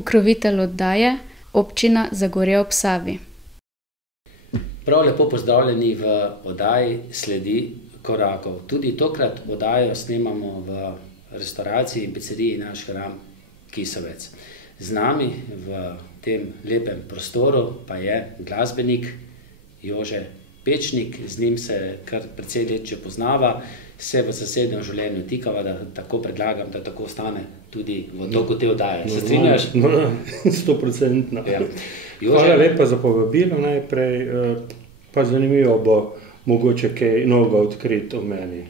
pokrovitelj oddaje, Občina Zagorje ob Savi. Prav lepo pozdravljeni v oddaji Sledi korakov. Tudi tokrat oddajo snemamo v restauraciji in pizzeriji Naš hram Kisovec. Z nami v tem lepem prostoru pa je glasbenik Jože Pečnik, z njim se kar precej let že poznava, se v zasebnem življenju tikava, da tako predlagam, da tako ostane tudi v toku te oddaje. Se strinjaš? 100%. Ja. Hvala lepa za povabilo najprej, pa zanimivo bo mogoče kaj novega odkriti o meni.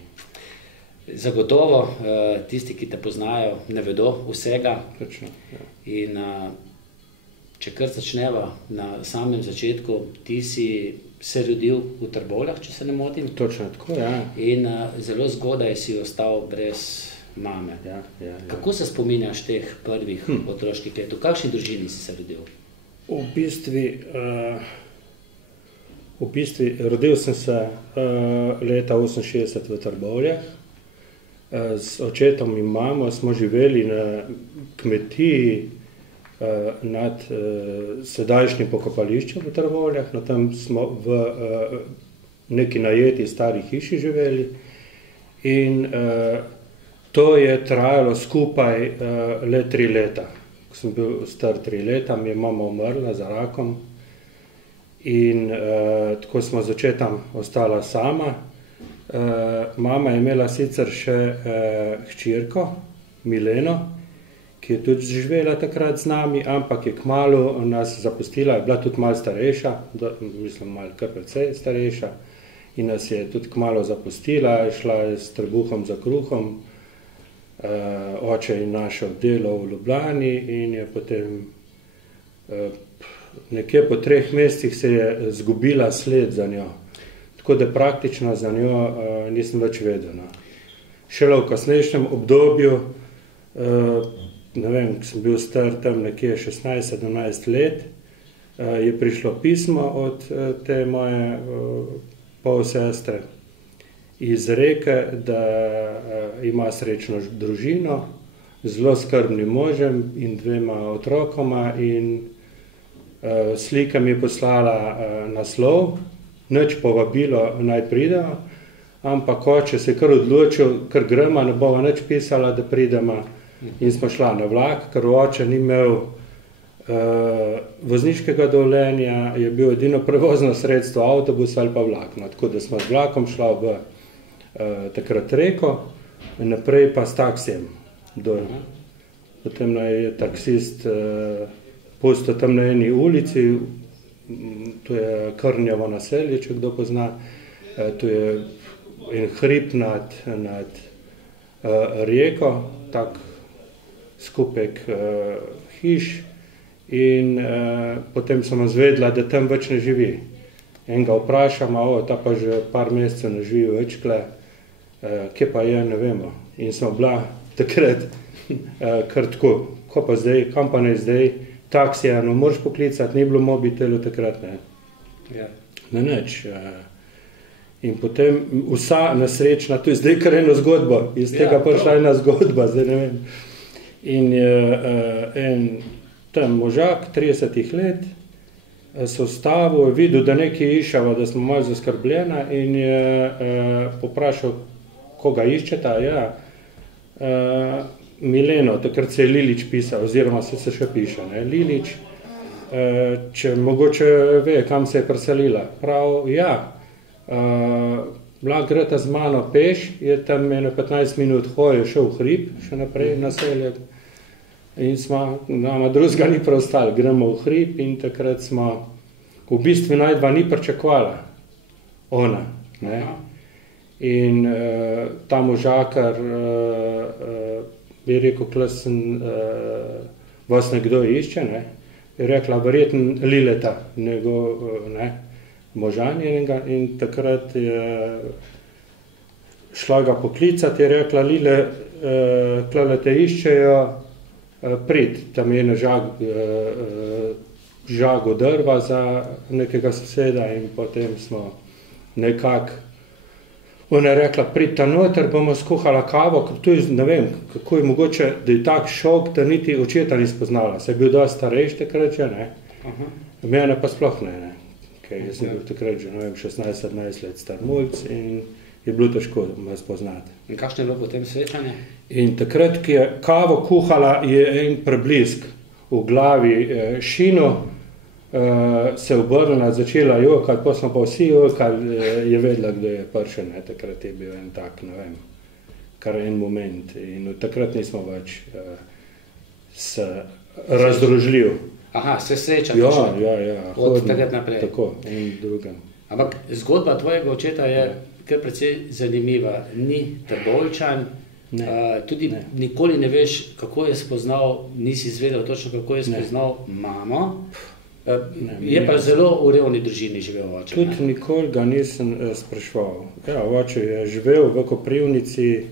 Zagotovo, tisti, ki te poznajo, ne vedo vsega. Točno, ja. In če kar začneva na samem začetku, ti si se rodil v Trbovljah, če se ne motim. Točno tako, ja. In zelo zgodaj si ostal brez mame. Ja. Kako se spominjaš teh prvih otroških let? V kakšni družini si se rodil? V bistvu rodil sem se leta 68 v Trbovljah. S očetom in mamo smo živeli na kmetiji nad sedajšnjim pokopališčem v Trbovljah. No, tam smo v neki najeti stari hiši živeli in to je trajalo skupaj le 3 leta. Ko sem bil star 3 leta, mi je mama umrla za rakom in tako smo z očetom ostala sama. Mama je imela sicer še hčerko, Mileno, ki je tudi živela takrat z nami, ampak je kmalu nas zapustila, je bila tudi malo starejša, mislim malo kar precej starejša, in nas je tudi kmalu zapustila, je šla s trebuhom za kruhom, oče je našel delo v Ljubljani in je potem nekje po 3 mesecih se je zgubila sled za njo. Tako da praktično za njo nisem več vedel. Šele v kasnejšem obdobju, ne vem, ko sem bil star tam nekje 16-17 let, je prišlo pismo od te moje polsestre iz Reke, da ima srečno družino, zelo skrbnim možem in 2 otrokoma in slika mi je poslala naslov, nič povabilo naj pridemo, ampak oče se je kar odločil, ker gremo, ne bova nič pisala, da pridemo. In smo šla na vlak, ker oče ni imel vozniškega dovoljenja, je bil edino prevozno sredstvo avtobus ali pa vlak. No, tako da smo z vlakom šla v takrat Reko in naprej pa s taksijem dol. Potem je taksist pustil tam na eni ulici, to je Krnjevo naselje, če kdo pozna, to je en hrib nad Reko, tak skupek hiš in potem sem izvedela, da tam več ne živi. Enega vprašam, ta pa že par mesecev ne živi več kle, kje pa je, ne vemo. In smo bila takrat kar tako, ko pa zdaj, kam pa ne zdaj, taksija, no moraš poklicati, ni bilo mobitelu takrat, ne. Ja. Ne nič. In potem vsa nesrečna, to je zdaj kar eno zgodbo, iz tega prišla ena zgodba, zdaj ne vem. In en tam možak, 30 let, se ustavil, videl, da nekaj išava, da smo malo zaskrbljena in je poprašal, koga iščeta, ja. Mileno, takrat se je Lilič pisal, oziroma se še piše, ne, Lilič, če mogoče ve, kam se je preselila. Prav, ja, bila greta z mano peš, je tam 15 minut hoje šel v hrib, še naprej naselje, in smo, nama drugega ni preostalo, gremo v hrib in takrat smo, v bistvu najdva ni pričakovala, ona, ne. In ta možakar bi rekel, klasen, vas nekdo išče, ne, je rekla, verjetno Lileta, njegov, ne, možan njenega, in takrat je šla ga poklicati, je rekla, Lile, tlele te iščejo, prid, tam je na žagu drva za nekega soseda in potem smo nekako ona je rekla, pridite noter, bomo skuhala kavo, tu je, ne vem, kako je mogoče, da je tak šok, da niti očeta ni spoznala. Se je bil dosti starejši takrat že, ne. Mene pa sploh ne. Ker jaz sem bil takrat že, ne vem, 16-17 let star mulc in je bilo težko me spoznati. In kakšno je bilo potem srečanje? In takrat, ki je kavo kuhala, je en preblisk v glavi šino, se obrnila, začela jokati, pa smo pa vsi jokali, je vedela, kdo je prišel, ne, takrat je bil en tak, ne vem, kar en moment in od takrat nismo več se razdružljiv. Aha, se sreča. Ja. Od takrat naprej. Tako, in drugem. Ampak zgodba tvojega očeta je kar precej zanimiva. Ni Trboveljčan, tudi nikoli ne veš, kako je spoznal, nisi izvedel točno, kako je spoznal mamo. Je pa zelo v revni družini živel oče. Tudi nikoli ga nisem spraševal. Ja, oče je živel v Koprivnici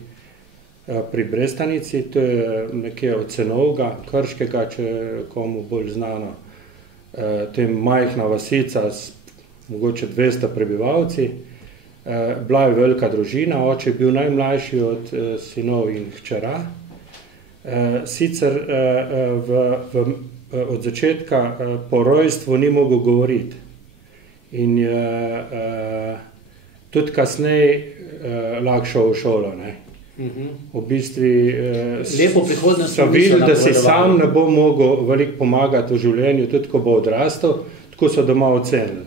pri Brestanici, to je nekje od Cenovga, Krškega, če je komu bolj znano. To je majhna vasica s mogoče 200 prebivalci. Bila je velika družina, oče je bil najmlajši od sinov in hčera. Sicer od začetka po rojstvu ni mogel govoriti. In tudi kasneje lahko šel v šolo, ne. V bistvu so videli, da si sam ne bo mogel veliko pomagati v življenju, tudi ko bo odrastel, tako so doma ocenili.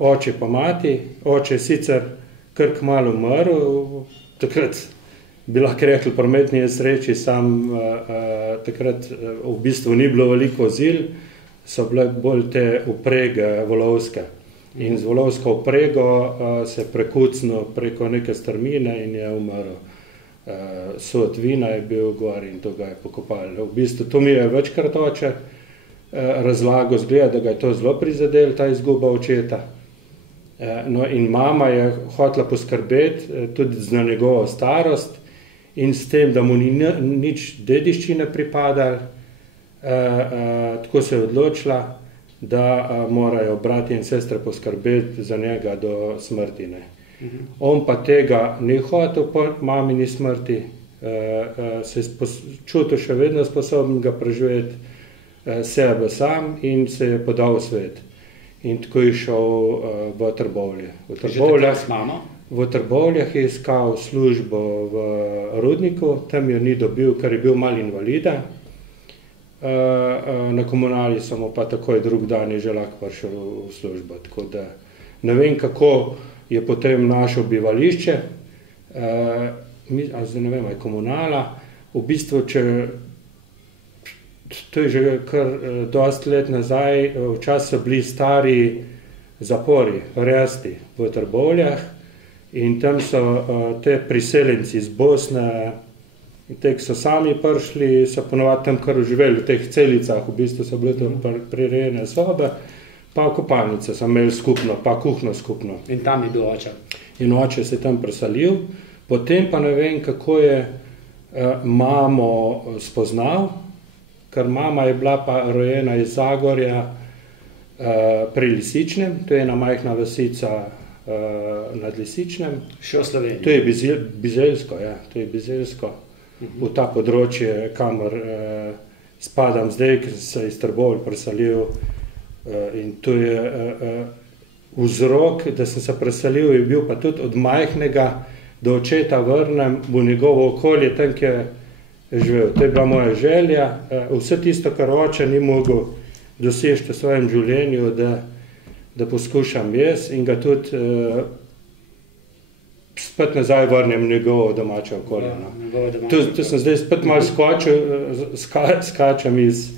Oče pa mati, oče sicer kar kmalu umrl, takrat bi lahko rekli prometni nesreči, sam takrat v bistvu ni bilo veliko vozil, so bile bolj te vprege volovske. In z volovsko vprego se je prekucnil preko neke strmine in je umrl. Sod vina je bil gor in to ga je pokopali. V bistvu to mi je večkrat oče razlagal, zgleda, da ga je to zelo prizadel, ta izguba očeta. No in mama je hotela poskrbeti tudi za njegovo starost in s tem, da mu ni nič dediščine pripadalo, tako se je odločila, da morajo brati in sestre poskrbeti za njega do smrti. On pa tega ni hotel po mamini smrti, se je čutil še vedno sposoben ga preživeti sebe sam in se je podal v svet. In tako je šel v Trbovlje. V Trbovljah je iskal službo v rudniku, tam jo ni dobil, ker je bil mal invalida. Na komunali so mu pa takoj drug dan je že lahko prišel v službo. Tako da ne vem, kako je potem našel bivališče, zdaj ne vem, je komunala. V bistvu, to je že kar dosti let nazaj, včasih so bili stari zapori, resti v Trbovljah in tam so te priseljenci iz Bosne, te, ki so sami prišli, so ponovadi tam kar živeli v teh celicah, v bistvu so bile tam prirejene sobe, pa kopalnice so imeli skupno, pa kuhno skupno. In tam je bil oče. In oče se je tam preselil, potem pa ne vem, kako je mamo spoznal, ker mama je bila pa rojena iz Zagorja pri Lisičnem, to je ena majhna vasica nad Lisičnem. Še v Sloveniji. To je Bizeljsko, ja, to je Bizeljsko. V ta področje, kamor spadam zdaj, ker sem se iz Trbovelj preselil in to je vzrok, da sem se preselil, je bil pa tudi od majhnega do očeta vrnem v njegovo okolje, tam, ki je živel. To je bila moja želja, vse tisto, kar oče ni mogel doseči v svojem življenju, da poskušam jaz in ga tudi spet nazaj vrnem njegovo domače okolje. Tu sem zdaj spet malo skačem iz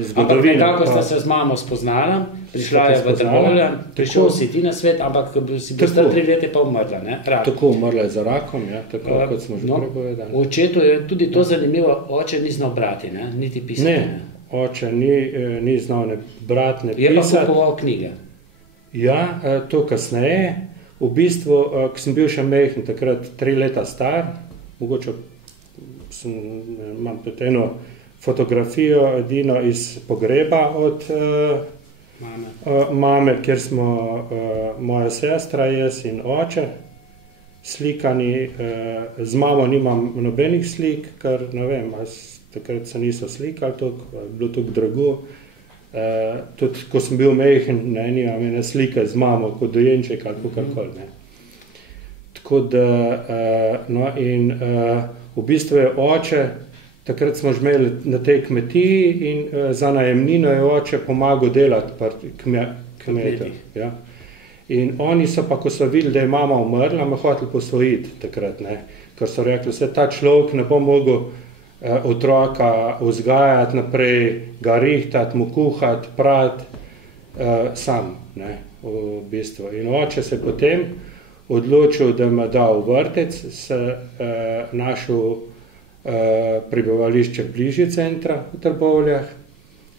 zgodovine. Ampak nekako sta se z mamo spoznala, prišla je v Trbovlje, prišel si ti na svet, ampak si bil star 3 leta pa umrla, ne? Tako, umrla je za rakom, ja, tako kot smo že prepovedali. V očetu je tudi to zanimivo, oče ni znal brati, ne? Niti pisati. Ne, oče ni znal ne brati, ne pisati. Je pa kupoval knjige. Ja, to kasneje. V bistvu, ko sem bil še majhen, takrat 3 leta star, mogoče imam tudi eno fotografijo edino iz pogreba od Mame, kjer smo moja sestra, jaz in oče slikani. Z mamo nimam nobenih slik, ker ne vem, takrat se niso slikali toliko, bilo toliko drago. Tudi ko sem bil majhen, nimam ene slike z mamo kot dojenček ali kakorkoli, ne. Tako da, no in v bistvu je oče, takrat smo že imeli na tej kmetiji in za najemnino je oče pomagal delati pri kmetih. Ja. In oni so pa, ko so videli, da je mama umrla, me hoteli posvojiti takrat, ne. Ker so rekli, se ta človek ne bo mogel otroka vzgajati naprej, ga rihtati, mu kuhati, prati, sam, ne, v bistvu. In oče se potem odločil, da me da v vrtec, se našel prebivališče bližje centra v Trbovljah.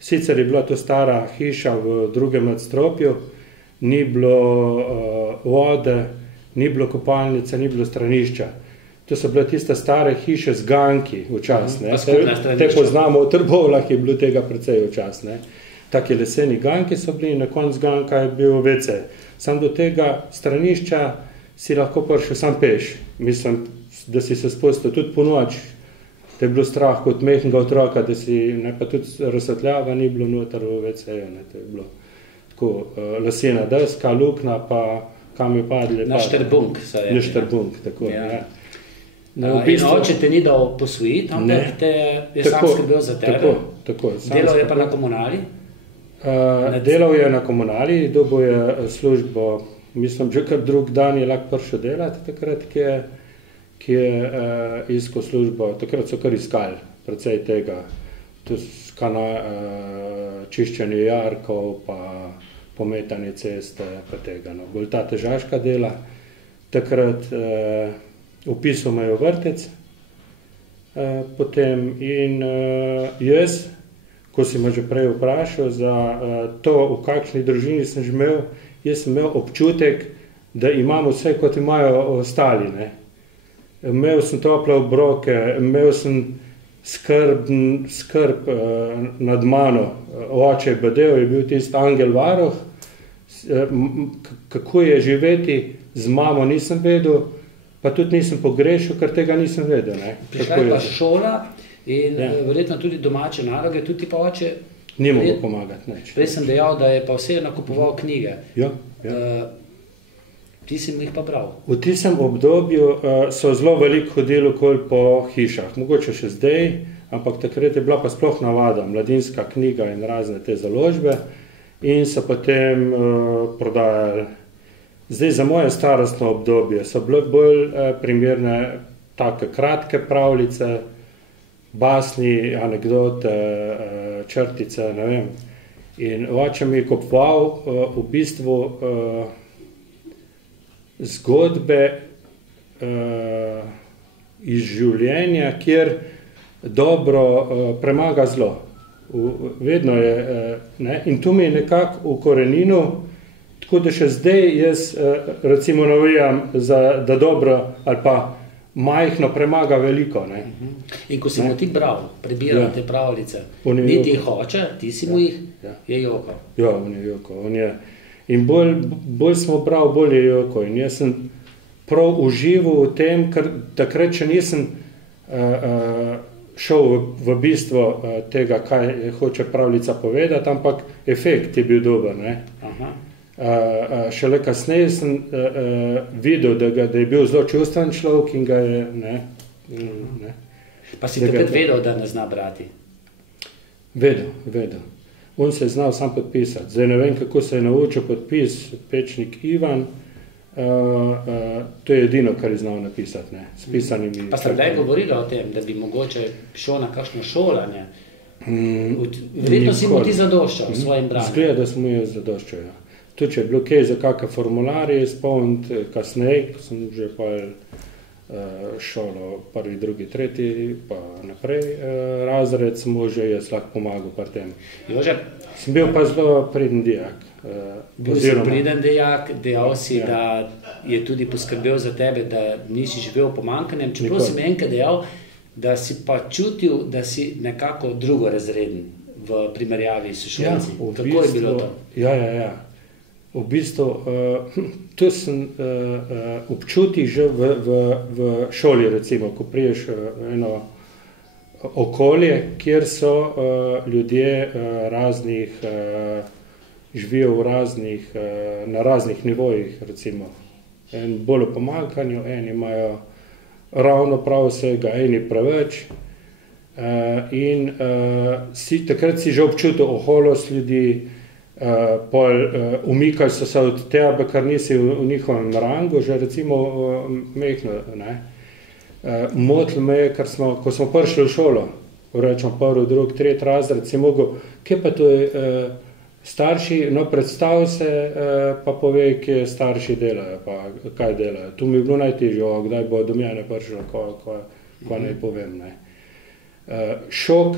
Sicer je bila to stara hiša v drugem nadstropju, ni bilo vode, ni bilo kopalnice, ni bilo stranišča. To so bile tiste stare hiše z ganki včas, ne. Te poznamo v Trbovljah, je bilo tega precej včas, ne. Taki leseni ganki so bili in na koncu ganka je bil WC. Sam do tega stranišča si lahko prišel sam peš. Mislim, da si se spustil tudi po noč. Te je bilo strah kot majhnega otroka, da si, ne, pa tudi razsvetljava ni bilo noter v WC-ju, ne, to je bilo tako lesena deska, luknja, pa kam je padli. Na štrbunk se je. Na štrbunk, tako, ja. In oče te ni dal posvojiti, ampak te je sam skrbel za tebe. Tako. Delal je pa na komunali? Delal je na komunali, dobil je službo, mislim, že kar drug dan je lahko prišel delati takrat, ki je iskal službo. Takrat so kar iskali precej tega, čiščenje jarkov, pa pometanje ceste, pa tega, no. Bolj ta težaška dela. Takrat upisal me je v vrtec, potem in jaz, ko si me že prej vprašal za to, v kakšni družini sem že imel, jaz sem imel občutek, da imam vse, kot imajo ostali, ne. Imel sem tople obroke, imel sem skrb nad mano. Oče je bedel, je bil tisti angel varuh. Kako je živeti z mamo, nisem vedel, pa tudi nisem pogrešal, ker tega nisem vedel, ne. Prišla je pa šola in verjetno tudi domače naloge, tudi pa oče ni mogel pomagati, nič. Prej sem dejal, da je pa vse nakupoval knjige. Ja. Ti si jih pa bral? V tistem obdobju so zelo veliko hodili okoli po hišah, mogoče še zdaj, ampak takrat je bila pa sploh navada, Mladinska knjiga in razne te založbe in so potem prodajali. Zdaj za moje starostno obdobje so bile bolj primerne take kratke pravljice, basni, anekdote, črtice, ne vem. In oče mi je kupoval v bistvu zgodbe iz življenja, kjer dobro premaga zlo. Vedno je, ne, in to mi je nekako v koreninu, tako da še zdaj jaz recimo navijam, da dobro ali pa majhno premaga veliko, ne. In ko si mu ti bral, prebiral te pravljice, ni ti hoče, ti si mu jih, je jokal. Ja, on je jokal, in bolj smo bral, bolj je jokal. In jaz sem prav užival v tem, ker takrat še nisem šel v bistvo tega, kaj hoče pravljica povedati, ampak efekt je bil dober, ne. Šele kasneje sem videl, da je bil zelo čustven človek in ga je, ne. Pa si takrat vedel, da ne zna brati? Vedel. On se je znal sam podpisati. Zdaj ne vem, kako se je naučil podpis Pečnik Ivan. To je edino, kar je znal napisati, ne. S pisanimi... Pa ste kdaj govorili o tem, da bi mogoče šel na kakšno šolanje? Verjetno si mu ti zadoščal v svojim branju. Zgleda, da smo jo zadoščal, ja. Tudi če je bilo kaj za kakšne formularje izpolniti kasneje, ko sem že šolo prvi, drugi, tretji, pa naprej razred, sem že jaz lahko pomagal pri tem. Jože, sem bil pa zelo priden dijak. Bil si priden dijak, dejal si, da je tudi poskrbel za tebe, da nisi živel v pomanjkanjem, čeprav si mi enkrat dejal, da si pa čutil, da si nekako drugorazreden v primerjavi s šolci? Ja, Kako je bilo to? Ja. V bistvu, to sem občutil že v šoli, recimo, ko priješ eno okolje, kjer so ljudje raznih, živijo na raznih nivojih, recimo. En bolj v pomanjkanju, eni imajo ravno prav vsega, eni preveč. In takrat si že občutil oholost ljudi, umikali so se od tebe, kar nisi v njihovem rangu, že recimo mehno, ne. Motil me je, ko smo prišli v šolo, rečemo prvi, drugi, tretji razred, si mogel, kje pa to je starši, no predstav se, pa povej, kje starši delajo, pa kaj delajo. Tu mi je bilo najtežje, kdaj bo do mene prišlo, ko naj povem, ne. Šok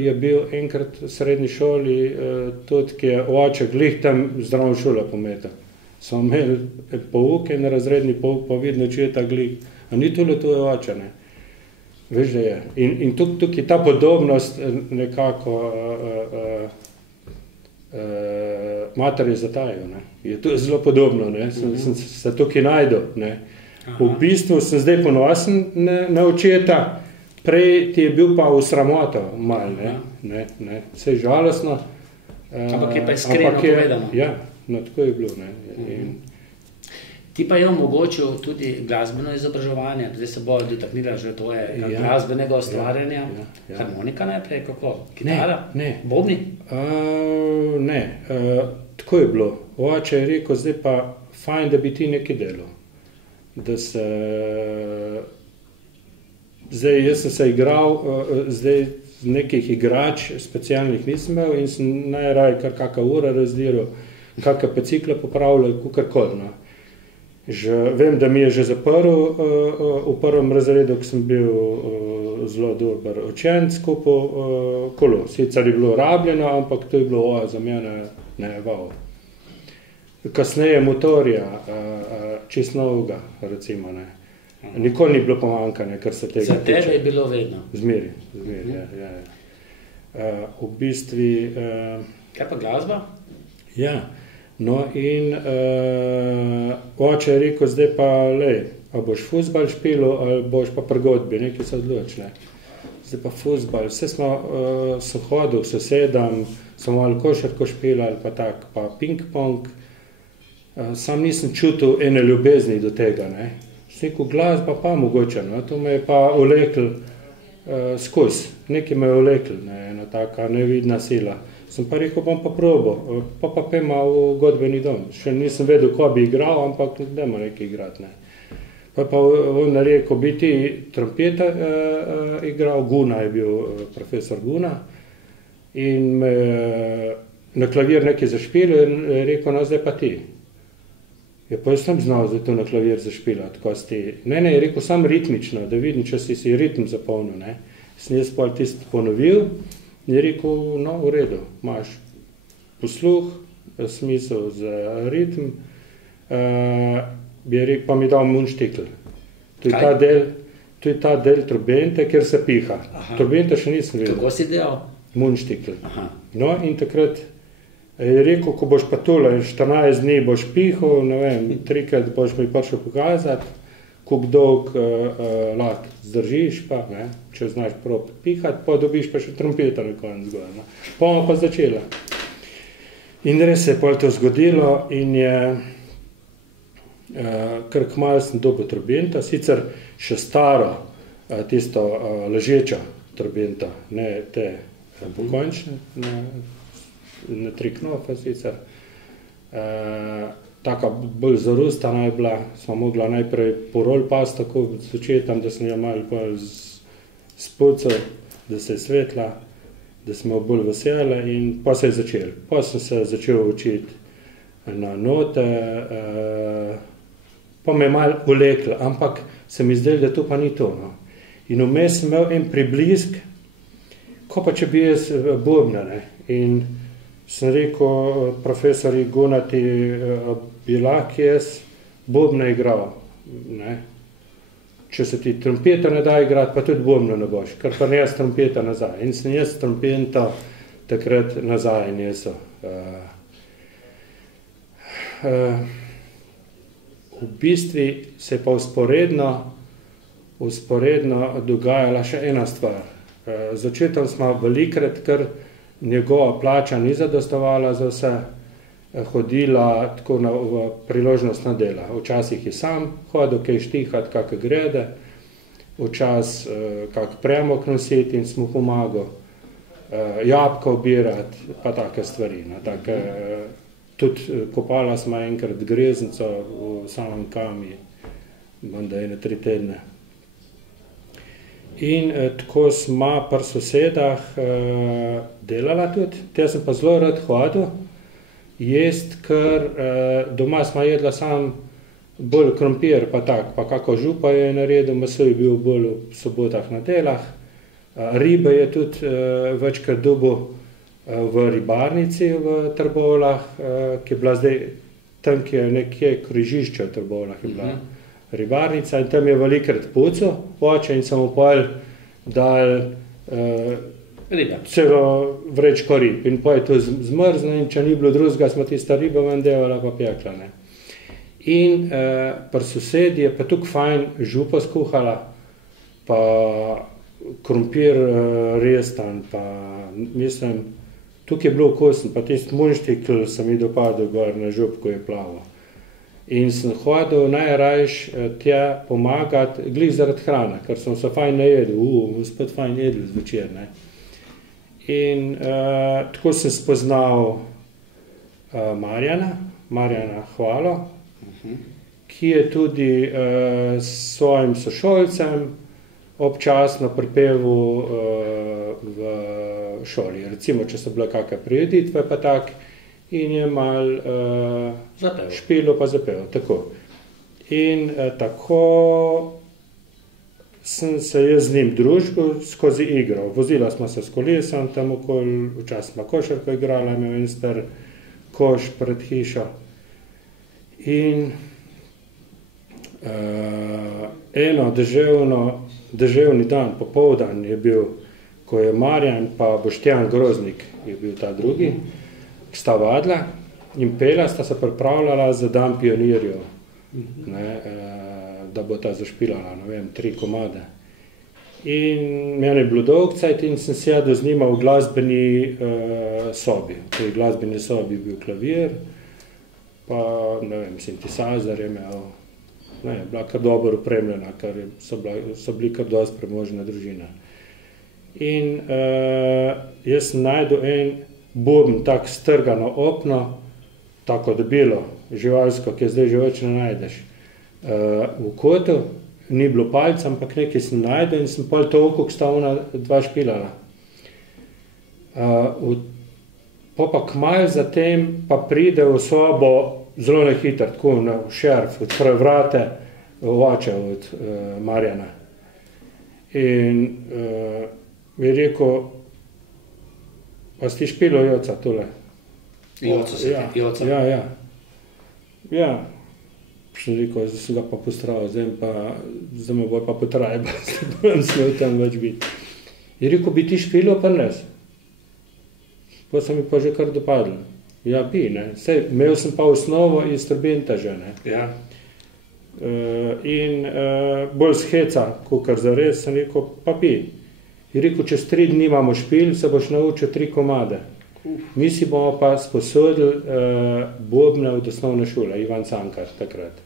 je bil enkrat v srednji šoli, tudi, ki je oče glih tam zdravo šolo pometal. Smo imeli pouk, en razredni pouk, pa vidno, če je ta glih. A ni tole je oče, ne? Veš, da je. In tukaj je ta podobnost nekako mater je zatajil, ne? Je to zelo podobno, ne? Sem se tukaj najdel, ne? V bistvu sem zdaj ponosen na očeta, prej ti je bil pa v sramoto malo, ne, vse je žalostno. Ampak je pa iskreno povedano. Ja, no tako je bilo, ne. Ti pa je omogočil tudi glasbeno izobraževanje, zdaj se bo dotaknila že tvojega glasbenega ustvarjanja. Harmonika najprej, kako? Kitara? Ne. Bobni? Ne, tako je bilo. Oče je rekel, zdaj pa fajn, da bi ti nekaj delal. Da se... Zdaj, jaz sem se igral, zdaj nekih igrač specialnih nisem imel in sem najraj kar kakva ura razdiral, kakva bicikla popravljal, kakorkoli, no. Vem, da mi je že zaprl v prvem razredu, ko sem bil zelo dober učenec, kupil kolo. Sicer je bilo rabljeno, ampak to je bilo za mene ne, wow. Kasneje motorja, čisto novega, recimo, ne. Nikoli ni bilo pomankanje, kar se tega tiče. Za tebe je bilo vedno? Zmeri, ja. V bistvu... Kaj pa glasba? Ja, no in oče je rekel, zdaj pa, a boš fuzbal špilo, ali boš pa pri godbi, nekaj se odločile. Zdaj pa fuzbal, vse sem hodil k sosedam, smo malo košarko špili ali pa tak, pa ping-pong. Sam nisem čutil ene ljubezni do tega, ne. Rekel, glasba pa mogoče, no, to me je pa vlekl skozi, nekaj me je vlekl, ne, ena taka nevidna sila. Sem pa rekel, bom pa probal, pa pema v godbeni dom. Še nisem vedel, ko bi igral, ampak dajmo nekaj igrati, ne. Pa on rekel, bi ti trompeta igral, Guna je bil profesor Guna, in me na klavir nekaj zašpil in rekel, no, zdaj pa ti. Ja, pa jaz sem znal za to na klavir zašpilati, ko si... Ne, je rekel, sam ritmično, da vidim, če si ritem zapolnil, ne. Sem jaz pa tisto ponovil in je rekel, no, v redu, imaš posluh, smisel za ritem, bi rekel, pa mi dal munštikl. To je ta del trobente, kjer se piha. Trobente še nisem videl. Kako si delal? Munštikl. No, in takrat je rekel, ko boš pa tole, 14 dni boš pihal, ne vem, 3krat boš mi prišel pokazati, koliko dolg lahko zdržiš pa, ne, če znaš prav pihati, pa dobiš pa še trompeta na konec zgor, ne. Pa bomo pa začela. In res se je pol to zgodilo in je kar kmalu sem dobil trobenta, sicer še staro, tisto ležeča trobenta, ne te pokončne, na 3 knofe sicer. Taka bolj zarustana je bila, smo mogla najprej porol pasti tako z očetom, da sem jo malo spucal, da se je svetla, da smo bolj vesele in pa se je začel. Pa sem se začel učiti na note, pa me je malo vleklo, ampak se mi zdelo, da to pa ni to, no. In vmes sem imel en priblisk, ko pa če bi jaz bobna, ne. In sem rekel profesori Gunati, bi lahko jaz bobna igral, ne. Če se ti trompeta ne da igrati, pa tudi bobna ne boš, ker pa ne jaz trompeta nazaj. In sem jaz trompeta takrat nazaj nesel. V bistvu se je pa usporedno dogajala še ena stvar. Z očetom smo velikrat, ker njegova plača ni zadostovala za vse, hodila tako v priložnostna dela. Včasih je sam hodil, kaj štihati, kakve grede, včas kak premok nositi in smo pomagal, jabka obirati, pa take stvari. Tudi kopala smo enkrat greznico v samem Kami, banda 3 tedne. In tako smo pri sosedah delala tudi, te sem pa zelo rad hodil, jest, ker doma smo jedla sam bolj krompir, pa tak, pa kako župa je naredil, meso je bil bolj v sobotah na delah, ribe je tudi večkrat dobil v ribarnici v Trbovljah, ki je bila zdaj, tam, ki je nekje križišče v Trbovljah, je bila ribarnica in tam je velikrat pucal oče in sem mu pol dal celo vrečko rib in pa je to zmrzlo in če ni bilo drugega, smo tista riba ven devala pa pekla. Ne. In pri sosedi je pa tukaj fajn župo skuhala, pa krompir restan, pa mislim, tukaj je bilo okusen, pa tisti munštikl sem mi dopadel gor na žup, ko je plaval. In sem hodil najrajš tja pomagati, glih zaradi hrane, ker sem se fajn najedel, spet fajn jedel zvečer. Ne. In tako sem spoznal Marjana Hvalo, ki je tudi s svojim sošolcem občasno pripeval v šoli. Recimo, če so bile kakšne prireditve pa tak, in je mal špilo pa zapel. Tako. In tako sem se jaz z njim družil skozi igro. Vozila smo se s kolesom, tam okoli, včasih smo košarko igrala, imel en star koš pred hišo. In eno deževni dan, popoldan je bil, ko je Marjan pa Boštjan Groznik, je bil ta drugi, ki sta vadla in pela, sta se pripravljala za dan pionirjev, da bo ta zašpilala, 3 komade. In meni je bilo dolg cajt in sem sedel z njima v glasbeni sobi. V tej glasbeni sobi je bil klavir, pa sintesajzer je imel, bila kar dobro opremljena, ker so bili kar dosti premožna družina. In jaz sem najdel en boben, tak strgano opno, tako debelo, živalsko, ki je zdaj že več ne najdeš. V kotu, ni bilo palca, ampak nekaj sem najdel in sem pol toliko, ki sta ona 2 špilala. Pa kmalu zatem pa pride v sobo zelo nehitro, tako na šerf, odpre vrate, oče od Marjana. In mi je rekel, pa si ti špilo Joca tole? Joca. Ja. Sem rekel, zdaj sem ga pa postravil, zdaj me bo pa potrajal, da ne smel tam več biti. Je rekel, bi ti špilo prines? Pa sem mi pa že kar dopadlo. Ja, bi, ne. Sej, imel sem pa osnovo iz Trbenta že, ne. Ja. In bolj sheca, kakor zares, sem rekel, pa bi. Je rekel, čez 3 dni imamo špil, se boš naučil 3 komade. Mi si bomo pa sposodili bobne od osnovne šole, Ivan Cankar takrat.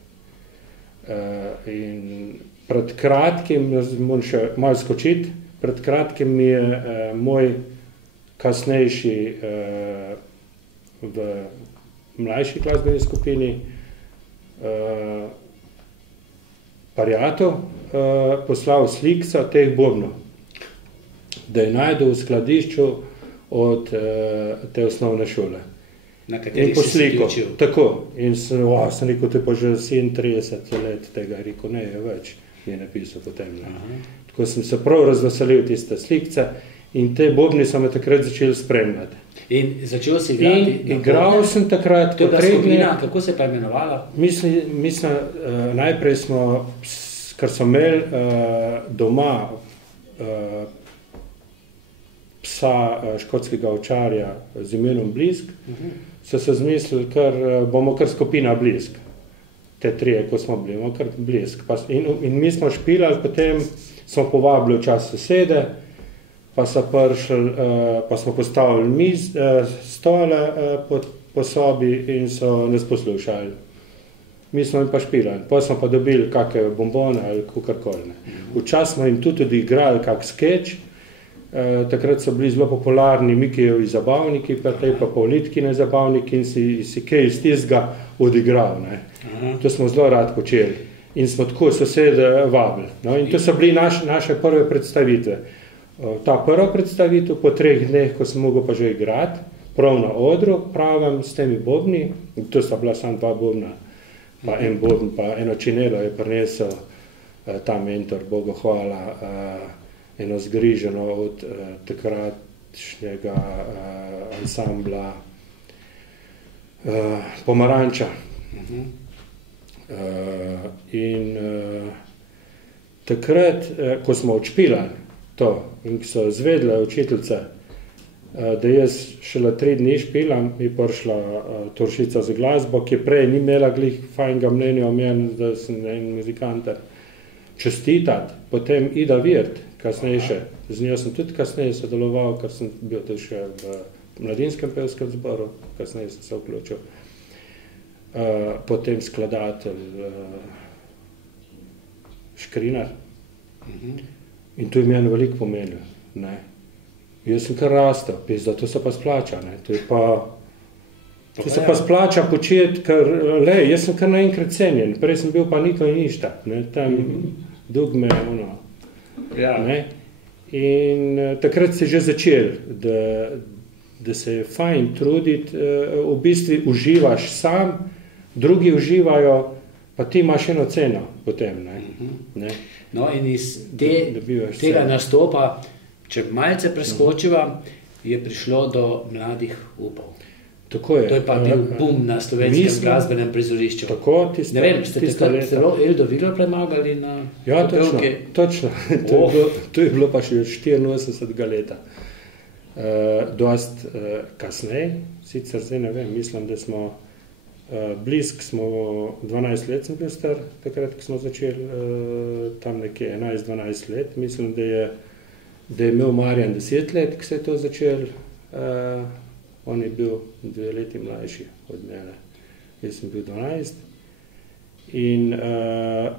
In pred kratkim, moram še malo skočiti, pred kratkim mi je moj kasnejši v mlajši glasbeni skupini Parjato poslal slikca teh bobnov, da je najdel v skladišču od te osnovne šole. Na kateri si se vključil? Tako. In sem rekel, te pa že 37 let tega, rekel, ne, je več, je napisal potem. Tako sem se prav razveselil tiste slikce in te bobni so me takrat začeli spremljati. In začel si igrati? In igral sem takrat. To je bila skupina, kako se je pa imenovala? Mislim, najprej smo, ker so imeli doma psa škotskega ovčarja z imenom Blisk, so se zmislili, bomo kar skupina Blisk. Te trije, ko smo bili, bomo kar Blisk. In mi smo špilali, potem smo povabili včas sosede, pa so prišli, pa smo postavili stole po sobi in so nas poslušali. Mi smo jim pa špilali, potem smo pa dobili kakve bombone ali kakorkoli. Včas smo jim tudi igrali kak skeč, takrat so bili zelo popularni Mikijevi zabavniki, pa tej pa Pavlitkine zabavniki in si kaj iz tistega odigral. To smo zelo rad počeli in smo tako sosede vabili. No, in to so bili naše prve predstavitve. Ta prva predstavitev po 3 dneh, ko sem mogel pa že igrati, prav na odru, pravim s temi bobni, to sta bila samo 2 bobna, pa en bobn, pa eno činelo je prinesel ta mentor, Bogu hvala, eno zgriženo od takratšnjega ansambla Pomaranča. In takrat, ko smo odšpilali to in ko so zvedle učiteljice, da jaz šele 3 dni špilam, je prišla Toršica za glasbo, ki prej ni imela glih fajnega mnenja o meni, da sem en muzikant, čestitati, potem Ida Virt, kasnejše, z njo sem tudi kasneje sodeloval, ker sem bil tudi še v mladinskem pevskem zboru, kasneje sem se vključil. Potem skladatelj Škrinar. In to je meni veliko pomenilo. Jaz sem kar rastel, pizda, to se pa splača. To se pa splača početi, ker jaz sem kar naenkrat cenjen, prej sem bil pa niko in ništa. Tam dugme, in takrat se že začel, da se je fajn truditi, v bistvu uživaš sam, drugi uživajo, pa ti imaš eno ceno potem. No in iz tega nastopa, če malce preskočiva, je prišlo do Mladih upov. Tako je. To je pa bil boom na slovenskem glasbenem prizorišču. Tako, ne vem, ste takrat celo Eldo Vigler premagali na popevki? Ja, točno. To je bilo pa še 84 leta. Dost kasneje, sicer zdaj ne vem, mislim, da smo Blisk, smo 12 let sem bil star, takrat, ko smo začeli tam nekje 11-12 let. Mislim, da je imel Marjan 10 let, ko se je to začel. On je bil 2 leti mlajši od mene. Jaz sem bil 12. In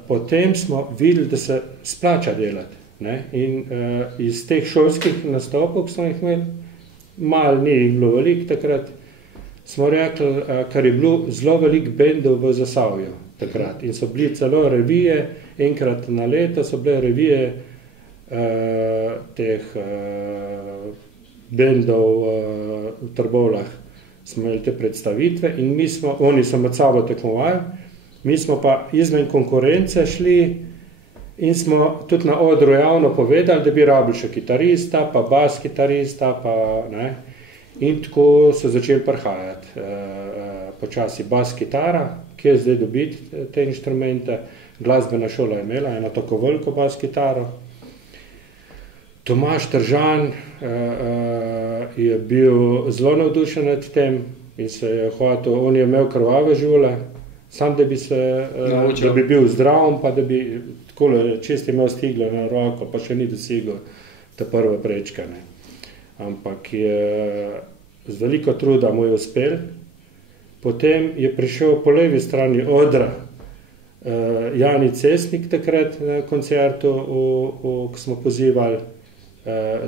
potem smo videli, da se splača delati. In iz teh šolskih nastopov, ki smo jih imeli, malo ni jih bilo veliko takrat, smo rekli, kar je bilo zelo veliko bendov v Zasavju takrat. In so bili celo revije, enkrat na leto so bile revije teh bendov v Trbovljah. Smo imeli te predstavitve in oni so med sabo tekmovali, mi smo pa izven konkurence šli in smo tudi na odru javno povedali, da bi rabili še kitarista, pa bas kitarista, pa ne. In tako so začeli prihajati počasi bas kitara, kje zdaj dobiti te inštrumente. Glasbena šola je imela eno tako veliko bas kitaro. Tomaž Tržan je bil zelo navdušen nad tem in se je hotel, on je imel krvave žule, sam da bi bil zdrav, pa da bi takole čist imel stiglo na roko, pa še ni dosegel ta prva prečka. Ampak z veliko truda mu je uspel. Potem je prišel po levi strani odra Jani Cesnik takrat na koncertu, ko smo pozivali,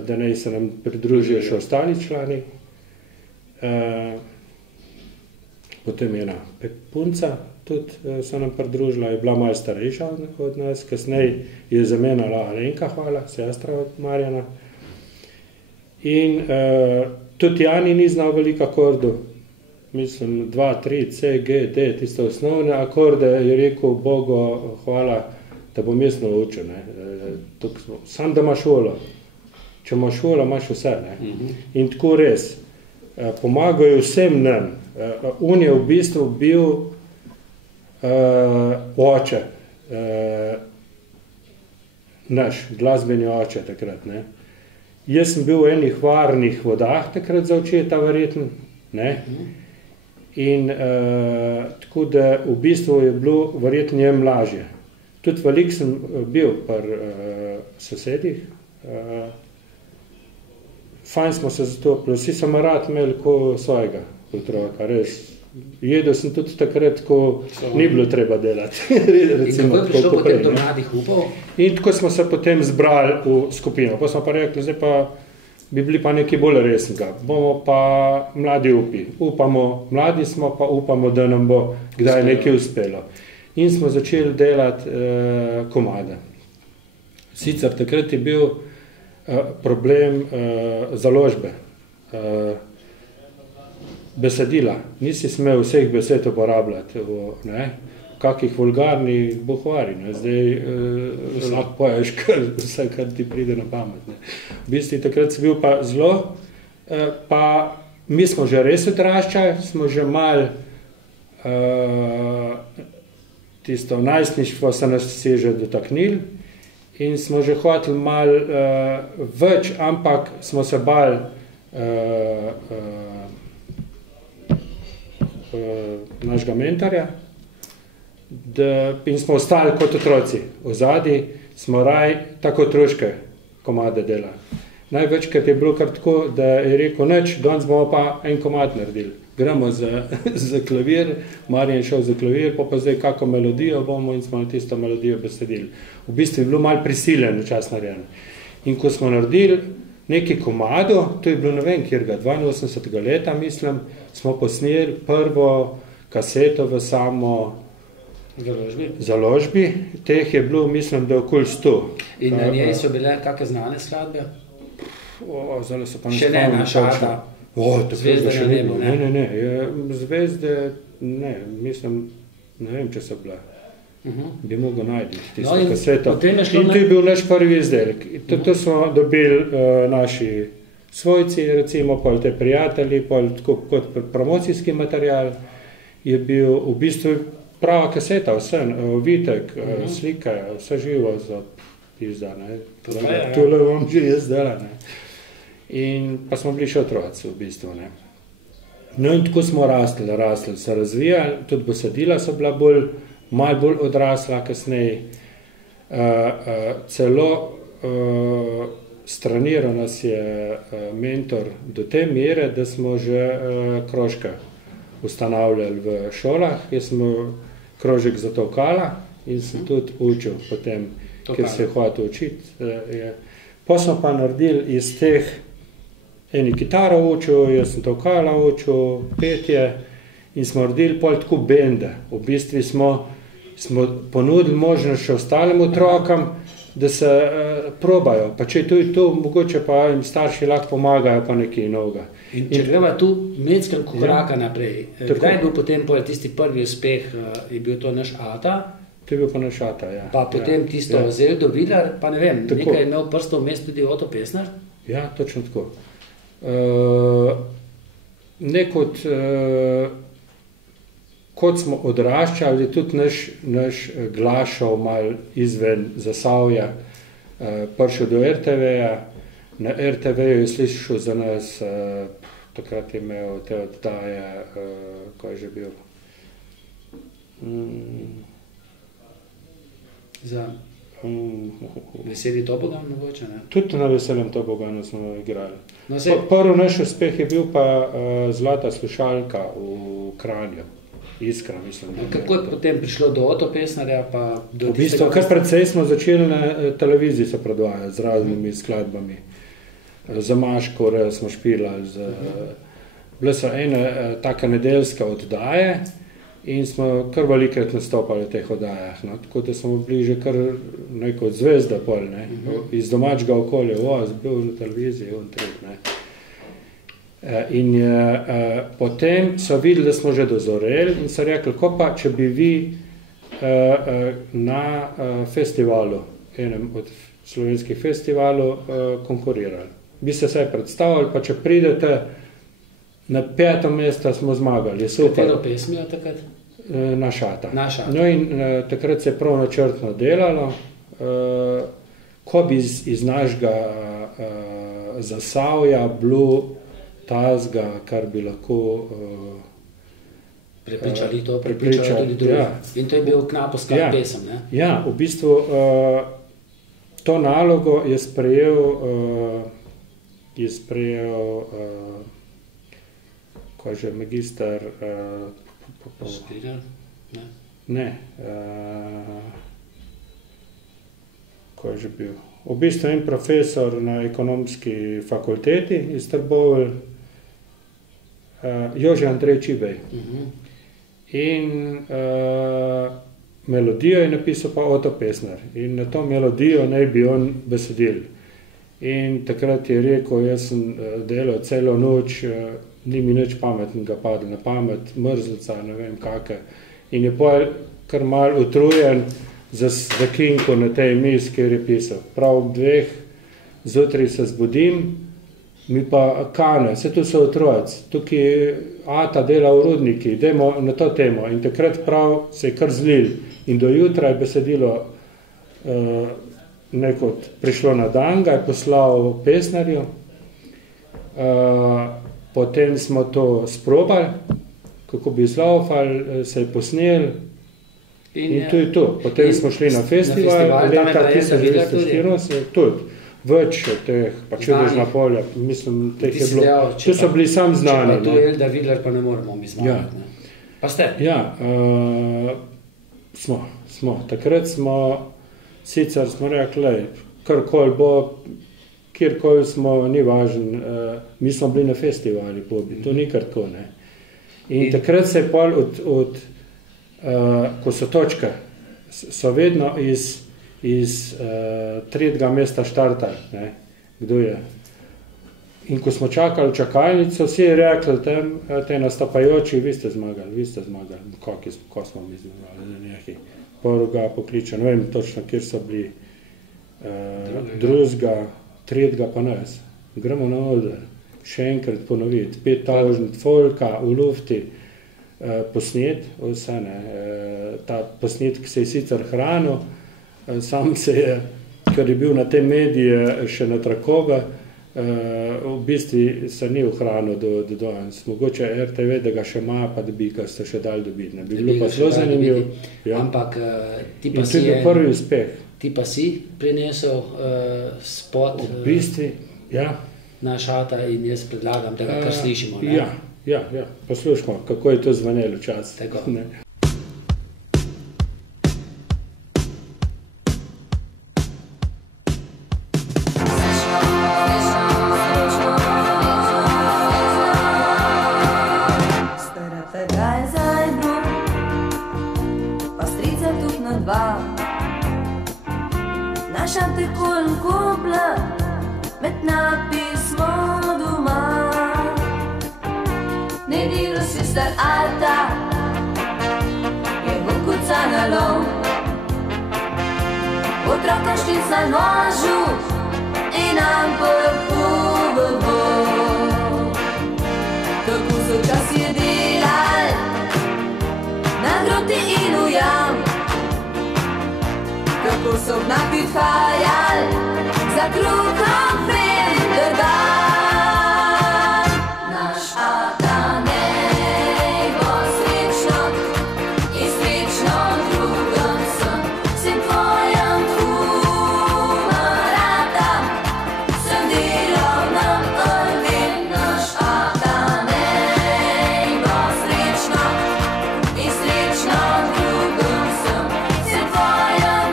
da naj se nam pridružijo še ostali člani. Potem ena punca tudi se nam pridružila, je bila malo starejša od nas, kasneje je zamenjala Alenka, hvala, sestra od Marjana. In tudi Jani ni znal veliko akordov, mislim 2, 3, C, G, D, tiste osnovne akorde, je rekel Bogu hvala, da bom jaz naučil. Sam da imaš šolo. Če imaš šolo, imaš vse. In tako res, pomagajo vsem nam. On je v bistvu bil oče, naš glasbeni oče takrat. Jaz sem bil v enih varnih vodah takrat za očeta verjetno, ne? In tako da v bistvu je bilo verjetno njem lažje. Tudi veliko sem bil pri sosedih, fajn smo se zato, vsi so me rad imeli ko svojega otroka, res. Jedel sem tudi takrat, ko ni bilo treba delati. Recimo, in kako je prišlo potem do mladih upov? In tako smo se potem zbrali v skupino. Pa smo pa rekli, zdaj pa bi bili pa nekaj bolj resnega. Bomo pa mladi upi. Upamo, mladi smo pa upamo, da nam bo kdaj nekaj uspelo. In smo začeli delati komade. Sicer takrat je bil problem založbe. Besedila. Nisi smel vseh besed uporabljati v kakih vulgarnih buhvari. Zdaj lahko poješ vse, kar ti pride na pamet. Ne. V bistvu takrat si bil pa zelo, pa mi smo že res odraščali, smo že malo tisto najstništvo se nas vsi že dotaknili in smo že hoteli malo več, ampak smo se bali našega mentorja, in smo ostali kot otroci. Ozadji smo raj tako otroške komade delali. Največkrat je bilo kar tako, da je rekel, nič, danes bomo pa en komad naredili. Gremo za klavir, Marjan je šel za klavir, pa zdaj kako melodijo bomo in smo na tisto melodijo besedili. V bistvu je bilo malo prisilen čas narejen. In ko smo naredili neki komado, to je bilo ne vem kjerga, 82. leta, mislim, smo posneli prvo kaseto v samo založbi. Teh je bilo, mislim, da okoli 100. In na njej so bile kakve znane skladbe? Zdaj so pa še ne našata. Zvezde še ne bilo, ne? Ne. Zvezde, ne, mislim, ne vem, če so bile. Bi mogel najti tisto kaseto. In to je bil naš prvi izdelek. To smo dobili naši svojci, recimo, pol te prijatelji, pol tako kot promocijski material je bil v bistvu prava kaseta, vse, vitek, slike, vse živo za pizda, ne. Tole vam že jaz dela, ne. In pa smo bili še otroci v bistvu, ne. No in tako smo rasli, se razvijali, tudi besedila so bila malo bolj odrasla kasneje. Celo straniral nas je mentor do te mere, da smo že krožke ustanavljali v šolah. Jaz sem krožek za tolkala in sem tudi učil potem, ker se je hotel učiti. Pa smo pa naredili iz teh eni kitaro učil, jaz sem tolkala učil, petje in smo naredili pol tako bende. V bistvu smo ponudili možnost še ostalim otrokam, da se probajo. Pa če je to, mogoče pa jim starši lahko pomagajo pa nekaj novega. In če greva tu medskem koraka naprej, kdaj je bil potem tisti prvi uspeh, je bil to naš Ata? To je bil pa naš Ata, ja. Pa potem tisto Zeldo Vidar, pa ne vem, nekaj je imel prstov vmes tudi Oto Pestner? Ja, točno tako. Nekod, kot smo odraščali, je tudi naš glas šel malo izven Zasavja, prišel do RTV-ja. Na RTV-ju je slišal za nas, takrat je imel te oddaje, ko je že bil. Za Veseli tobogan mogoče, ne? Tudi na Veselem toboganu smo igrali. Prvi naš uspeh je bil pa Zlata slušalka v Kranju. Iskra, mislim. Kako je potem prišlo do Oto Pestnerja? V bistvu, kar precej smo začeli na televiziji se predvajati z raznimi skladbami. Za Maškore smo špilali. Bile so ene taka nedeljska oddaje in smo kar velikrat nastopali v teh oddajah. No? Tako da smo bili že kar neko zvezda pol, ne? Iz domačega okolja, bil na televiziji, ne? In potem so videli, da smo že dozoreli in so rekli, ko pa, če bi vi na festivalu, enem od slovenskih festivalov, konkurirali. Bi se vsaj predstavili, pa če pridete na 5. mesto, smo zmagali. Katero pesmijo takrat? Naš Ata. No in takrat se je prav načrtno delalo, ko bi iz našega Zasavja bilo tazga, kar bi lahko prepričali tudi druge. Ja. In to je bil Knapovska pesem, ne? Ja, v bistvu to nalogo je sprejel ko je že magister ko je že bil v bistvu en profesor na ekonomski fakulteti iz Trbovelj, Jože Andrej Čibej. In melodijo je napisal pa Oto Pestner in na to melodijo naj bi on besedil. In takrat je rekel, jaz sem delal celo noč, ni mi nič pametnega padlo na pamet, mrzlica, ne vem kakve. In je pa kar mal utrujen za kinko na tej mis, kjer je pisal. Prav ob 2 zjutraj se zbudim, mi pa kane, vse tu so otroci, tukaj Ata dela v rudniki, idemo na to temo. In takrat prav se je kar zlil. In do jutra je besedilo nekod prišlo na dan, ga je poslal Pesnerju. Potem smo to sprobali, kako bi zlaufali, se je posnel in to je to. Potem smo šli na festival, leta 1984, tudi. Več od teh, pa Čudežna polja, mislim, teh je bilo, tu so bili sam znani. Če pa tu Elda Vidler, pa ne moramo mi zmanjati. Ja. Pa ste? Ja, smo. Takrat sicer smo rekli, karkoli bo, kjerkoli smo, ni važno, mi smo bili na festivali, to ni kar tako, ne. In takrat se je pol ko so točke, so vedno iz tretjega mesta štartali, ne, kdo je. In ko smo čakali čakalnico, vsi je rekli tam, te nastopajoči, vi ste zmagali, ko smo mi zmagali, nekaj. Prvega pokliča, ne vem točno, kjer so bili, drugega, tretjega pa nas. Gremo na oder, še enkrat ponoviti, 5000 folka v lufti, posnet, vse ne, ta posnet, ki se je sicer hranil, sam se je, ker je bil na te medije še na trakove, v bistvu se ni ohranil do danes. Mogoče RTV, da ga še ima, pa da bi ga ste še dali dobiti. Ne bi bilo pa zelo zanimivo. Ja. Ampak ti pa si je prvi uspeh. Ti pa si prinesel spot v bistvu, ja. Na Ata in jaz predlagam, da ga kar slišimo. Ne? Ja, poslušamo, kako je to zvanelo čas. Tako. Ne. Otroka šli za nožu in nam prvo. Tako so včasih delali na groti in v jam. Kako so napit hajali za kruhom friender dan. Naš Ata naj bo srečno in srečno drugom sem. Sem tvojem kumarata, sem delovnem prvim. Naš Ata naj bo srečno in srečno drugom sem. Sem tvojem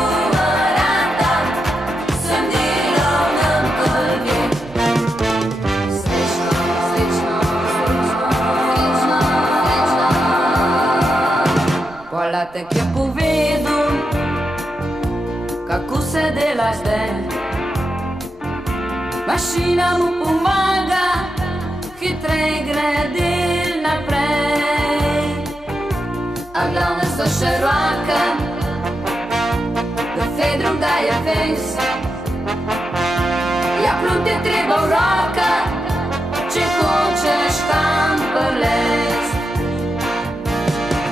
kumarata, sem delovnem prvim. Srečno, srečno, srečno, srečno. Polatek je povedal, kako se dela zdaj. Mašina mu pomaga, hitrej gre del naprej. A glavne so še roke, da Fedrom daje fejs. Ja, plut je treba v roke, če hočeš kam prelez.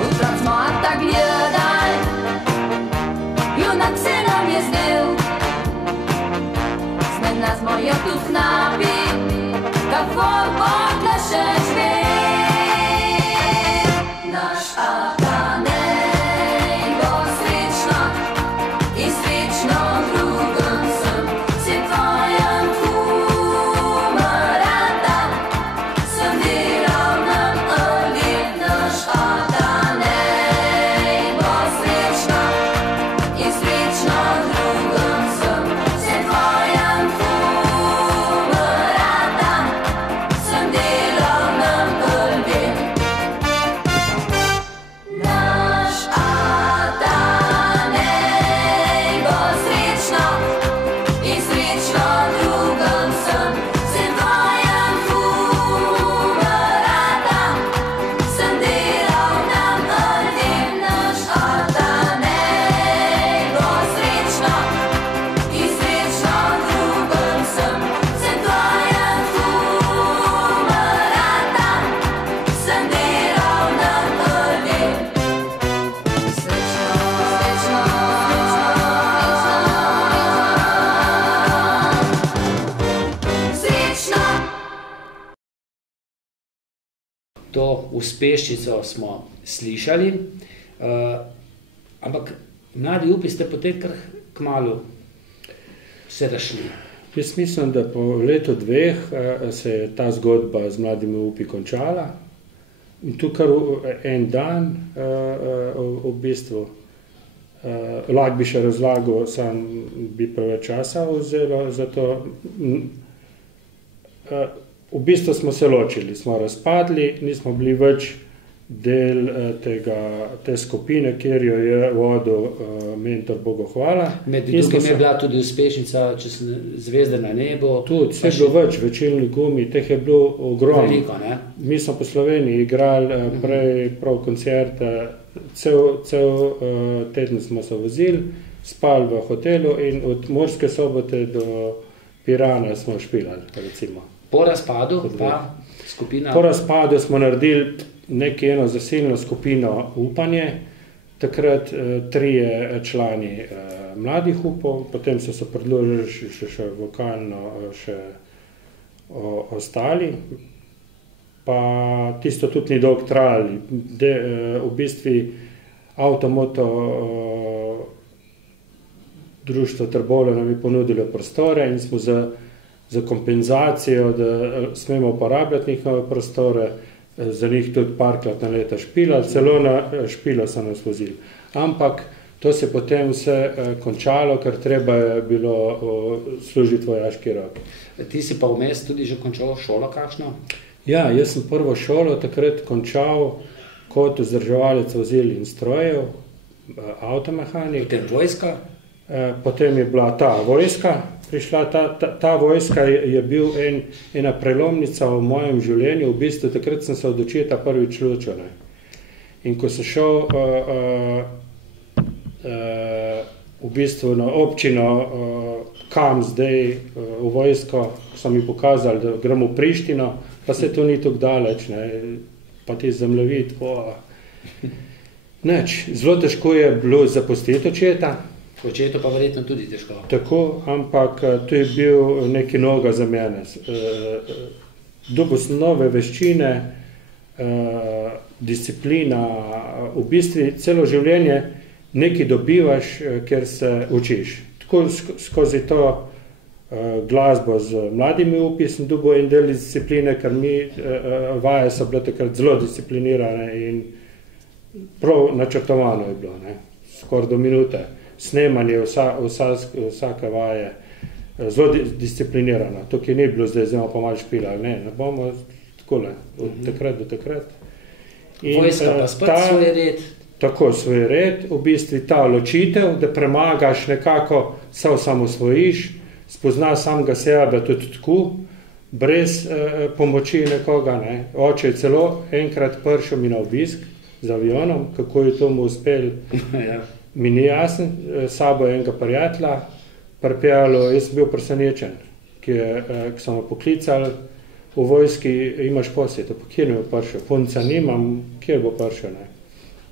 Utrat smo Ata gledali, junak se nam je zdel. Zmedna smo jo to uspešnico smo slišali, ampak mladi upi ste potem kar kmalu se razšli. Jaz mislim, da po letu 2 se je ta zgodba z mladimi upi končala. In tu kar en dan v bistvu. Lahko bi še razlagal, sam bi preveč časa vzelo za to. V bistvu smo se ločili, smo razpadli, nismo bili več del te skupine, kjer jo je vodil mentor Bogu hvala. Med drugim je bila tudi uspešnica Zvezde na nebu. Tudi, vse je bilo več, večilni gumi, teh je bilo ogromno. Veliko, ne? Mi smo po Sloveniji igrali prej prav koncerte, cel teden smo se vozili, spali v hotelu in od Murske Sobote do Pirana smo špilali, recimo. Po razpadu pa skupina... Po razpadu smo naredili eno zasilno skupino Upanje, takrat 3 člani mladih upov, potem so se predložili še vokalno še ostali, pa tisto tudi ni dolgo trajali. V bistvu Avtomoto društvo Trbovlje nam je ponudilo prostore in smo za kompenzacijo, da smemo uporabljati njihove prostore, za njih tudi parkrat na leta špila, celo na špilo so nas vozili. Ampak to se potem vse končalo, ker treba je bilo služiti vojaški rok. Ti si pa vmes tudi že končal šolo kakšno? Ja, jaz sem prvo šolo takrat končal kot vzdrževalec vozil in strojev, avtomehanik. Potem vojska? Potem je bila ta vojska prišla. Ta vojska je bil ena prelomnica v mojem življenju. V bistvu takrat sem se od očeta prvič ločil. In ko sem šel v bistvu na občino, kam zdaj v vojsko, so mi pokazali, da gremo v Prištino, pa se to ni tako daleč, pa ti zemljevid. Zelo težko je bilo zapustiti očeta. Očetu pa verjetno tudi težko. Tako, ampak to je bil nekaj novega za mene. Dobil sem nove veščine, disciplina, v bistvu celo življenje nekaj dobivaš, ker se učiš. Tako skozi to glasbo z mladimi upi sem dobil en del discipline, ker mi vaje so bile takrat zelo disciplinirane in prav načrtovano je bilo, skoraj do minute. Snemanje vsake vaje, zelo disciplinirano. Tukaj ni bilo zdaj pa malo špila, ne bomo takole, od takrat do takrat. Vojska pa spet svoj red. Tako, svoj red, v bistvu ta ločitev, da premagaš nekako, se osamosvojiš, spoznaš samega sebe tudi tako, brez pomoči nekoga. Oče je celo enkrat prišel mi na obisk z avionom, kako je to mu uspel. Mi ni jasen, sabo enega prijatelja pripelo, jaz sem bil presenečen, ki so me poklicali v vojski, imaš posjet, pa kjer mi je prišel, punca nimam, kjer bo prišel.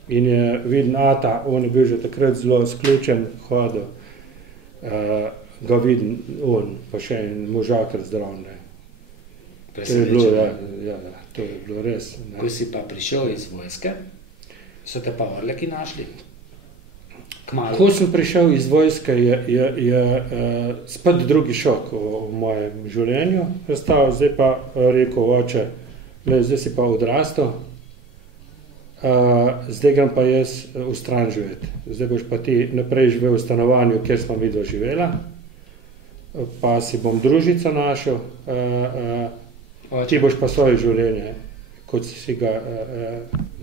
In je viden ata, on je bil že takrat zelo sključen, hodil, ga viden on, pa še en možakar zdrav. To je bilo res. Ko si pa prišel iz vojske, so te pa Orleki našli? Kmalu. Ko sem prišel iz vojske, je spet drugi šok v mojem življenju. Zdaj pa rekel oče, zdaj si pa odrastel, zdaj grem pa jaz v stran živeti. Zdaj boš pa ti naprej živel v stanovanju, kjer smo midva živela, pa si bom družico našel, ti boš pa svoje življenje, kot si ga,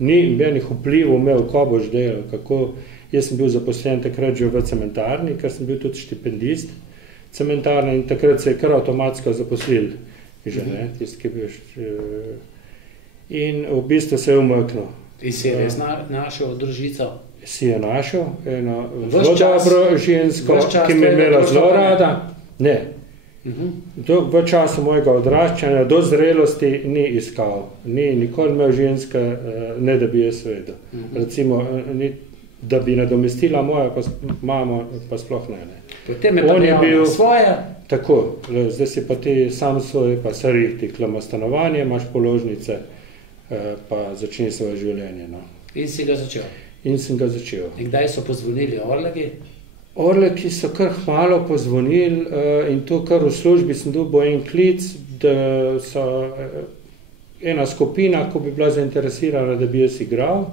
ni nobenih vplivov imel, ko boš delal, kako. Jaz sem bil zaposlen takrat že v cementarni, ker sem bil tudi štipendist cementarne in takrat se je kar avtomatsko zaposlil. In v bistvu se je umrknil. In si je res našel družico? Si je našel eno zelo dobro žensko, ki me je imela zelo rada. Ne. V času mojega odraščanja do zrelosti ni iskal. Ni nikoli imel ženske, ne da bi jaz vedel. Recimo, da bi nadomestila moja mamo, pa sploh ne. Potem je pa prijavljeno svoje. Tako, zdaj si pa ti sam svoj, pa se rihti, klama stanovanje, imaš položnice, pa začni svoje življenje. No. In si ga začel. In sem ga začel. In kdaj so pozvonili Orleki? Orleki so kar malo pozvonili in to kar v službi sem dobil en klic, da so ena skupina, ko bi bila zainteresirana, da bi jaz igral,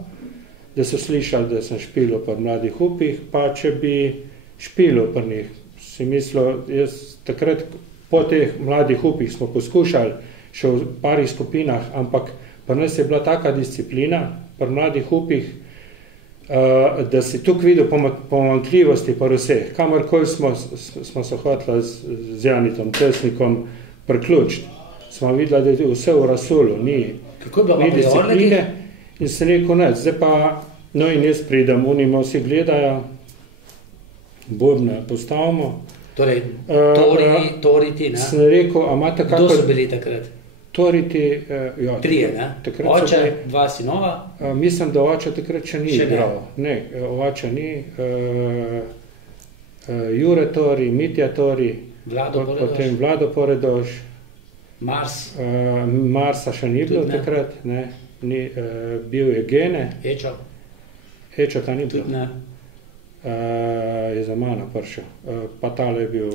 da so slišali, da sem špilil pri Mladih upih, pa če bi špilil pri njih. Si mislil, jaz takrat po teh Mladih upih smo poskušali še v parih skupinah, ampak pri nas je bila taka disciplina, pri Mladih upih, da si tukaj videl pomanjkljivosti pri vseh. Kamorkoli smo se hoteli z Janitom Tesnikom priključiti. Smo videli, da je vse v rasulu, ni discipline. In sem rekel, ne, zdaj pa, no in jaz pridem, unimo vsi gledajo, bobne postavimo. Torej, toriti, ne? Sem rekel, a imate kako... Kdo so bili takrat? Toriti, ja. Trije, ne? Oče, dva sinova? Mislim, da oče takrat še ni igral. Ne, oče ni. Jure Tori, Mitja Tori, potem Vlado Poredoš. Mars? Marsa še ni bilo takrat, ne. Bil je Gene. Ečo? Ečo ta ni bil. Tudi ne. Je za mano prišel. Pa tale je bil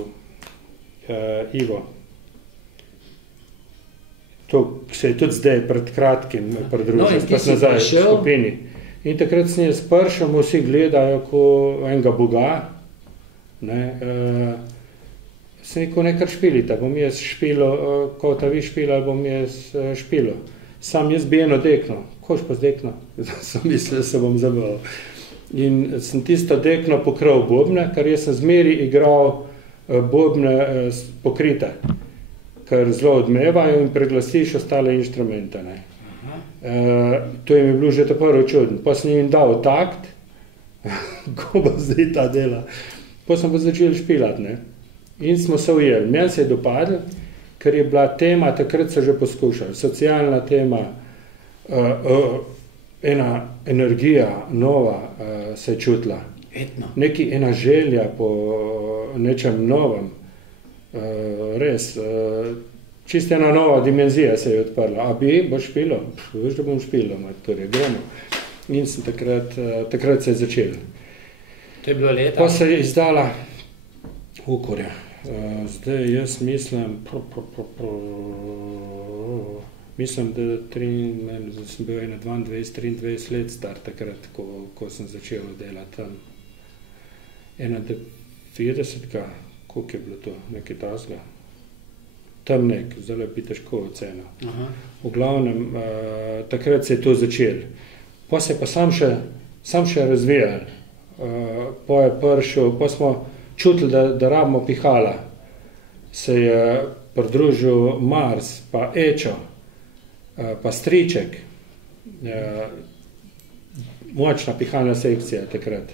Ivo. To se je tudi zdaj pred kratkim pridružil, pa nazaj v skupini. In takrat sem jaz prišel, vsi gledajo ko enega boga. Sem rekel, nekaj špilite, bom jaz špilo, ko ta vi špila, bom jaz špilo. Sam jaz bi eno dekno. Koš pa z dekno? Sem mislil, da se bom zabaval. In sem tisto dekno pokral bobne, ker jaz sem zmeri igral bobne pokrite, ker zelo odmevajo in preglasiš ostale inštrumente. To jim je bilo že to prvo čudno. Pa sem jim dal takt, ko bo zdaj ta dela. Pa sem pa začel špilati. Ne? In smo se ujeli. Meni se je dopadlo, ker je bila tema, takrat so že poskušali, socialna tema, ena energija nova se je čutila. Etno. Ena želja po nečem novem. Res, čisto ena nova dimenzija se je odprla. A boš špilo? Veš, da bom špilo, torej gremo. In sem takrat se je začel. To je bilo leta? Pa se je izdala Ukorja. Zdaj jaz mislim, da sem bil 22-23 let star takrat, ko sem začel delati tam. 51. Koliko je bilo to? Nekaj tasga? Tam zdaj bi težko ocenil. V glavnem, takrat se je to začel. Pa se je pa sam še razvijal. Pa je prišel, pa smo čutili, da rabimo pihala. Se je pridružil Mars, pa Ečo, pa Striček. Močna pihalna sekcija takrat.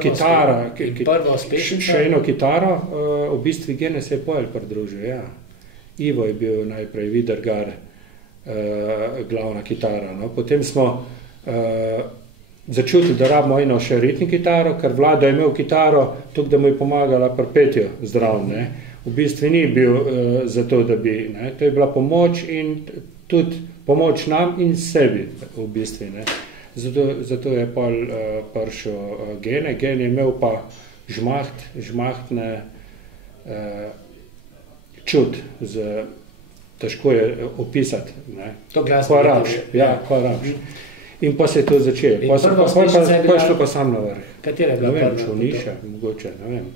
Kitara, še eno kitaro, v bistvu Gene se je Poel pridružil, ja. Ivo je bil najprej, Vidergar, glavna kitara. No. Potem smo začutili, da rabimo eno še ritni kitaro, ker Vlado je imel kitaro, tukaj, da mu je pomagala pri petju zdrav. Ne. V bistvu ni bil za to, da bi, ne. To je bila pomoč in tudi pomoč nam in sebi, v bistvu, ne. Zato je pol prišel Gene. Gene je imel pa žmahtne čut, težko je opisati. Ne. To glasno je. Ja, ko rabiš. In pa se je to začelo. Pa je šlo pa sam na vrh. Katera je bila prva? Ne vem, Čovniša, mogoče, ne vem.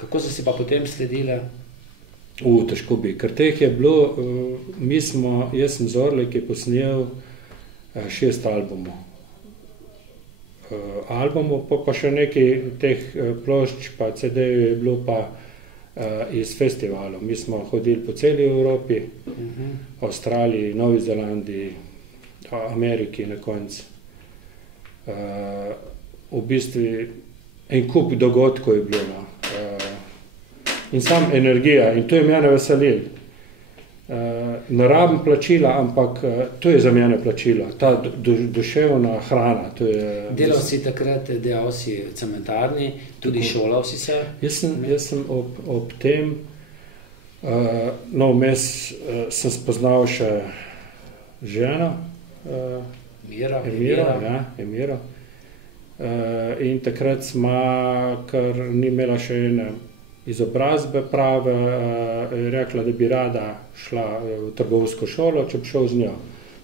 Kako so si pa potem sledile? Težko bi, ker teh je bilo, jaz sem z Orleki posnel 6 albumov. Pa še nekaj teh plošč, pa CD-jev je bilo pa iz festivalov. Mi smo hodili po celi Evropi, Avstraliji, Novi Zelandiji, Ameriki na koncu. V bistvu en kup dogodkov je bilo. In sam energija, in to je mene veselilo. Ne rabim plačila, ampak to je za mene plačila, ta duševna hrana. Delal si takrat, delal si cementarni, tudi šolal si se? Jaz sem ob tem No, vmes sem spoznal še ženo, Emiro. In takrat smo, ker ni imela še ene izobrazbe prave, je rekla, da bi rada šla v trgovsko šolo, če bi šel z njo.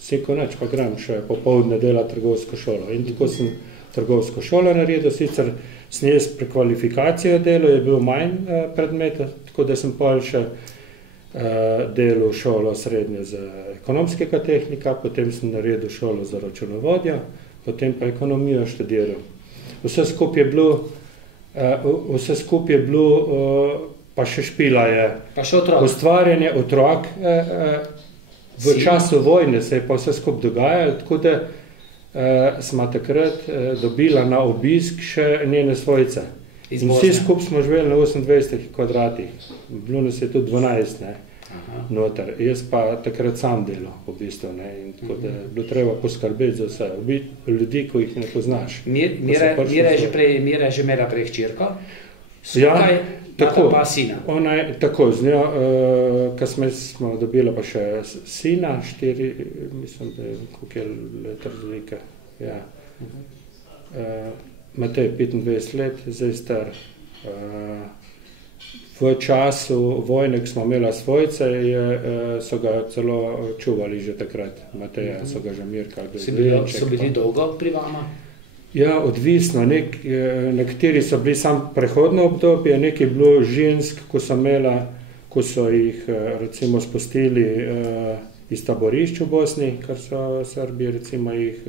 Sem rekel, nič, pa grem še popoldne delati trgovsko šolo. In tako sem trgovsko šolo naredil, sicer sem jaz prekvalifikacijo delal, je bil manj predmeta, tako da sem pol še delal šolo srednje za ekonomskega tehnika, potem sem naredil šolo za računovodjo, potem pa ekonomijo študiral. Vse skupaj je bilo, pa še špila je, ustvarjanje otrok. V času vojne se je pa vse skupaj dogajalo, tako da smo takrat dobila na obisk še njene svojce. In vsi skupaj smo živeli na 28 kvadratih, bilo nas je tudi 12, noter. Jaz pa takrat sam delal, v bistvu, in tako da je bilo treba poskrbeti za vse, ljudi, ko jih ne poznaš. Mira je že imela prej hčerko, skupaj, tako, pa sina. Ona je, tako, z njo, kasneje smo dobila pa še sina, 4, mislim, da je koliko je let razlike. Ja. Matej 25 let, zdaj star. V času vojne, ko smo imela svojce, so ga celo čuvali že takrat. Mateja so ga že mirkali. So bili dolgo pri vama? Ja, odvisno. Nekateri so bili samo prehodno obdobje, nekaj je bilo žensk, ko so jih recimo spustili iz taborišč v Bosni, ker so Srbi recimo jih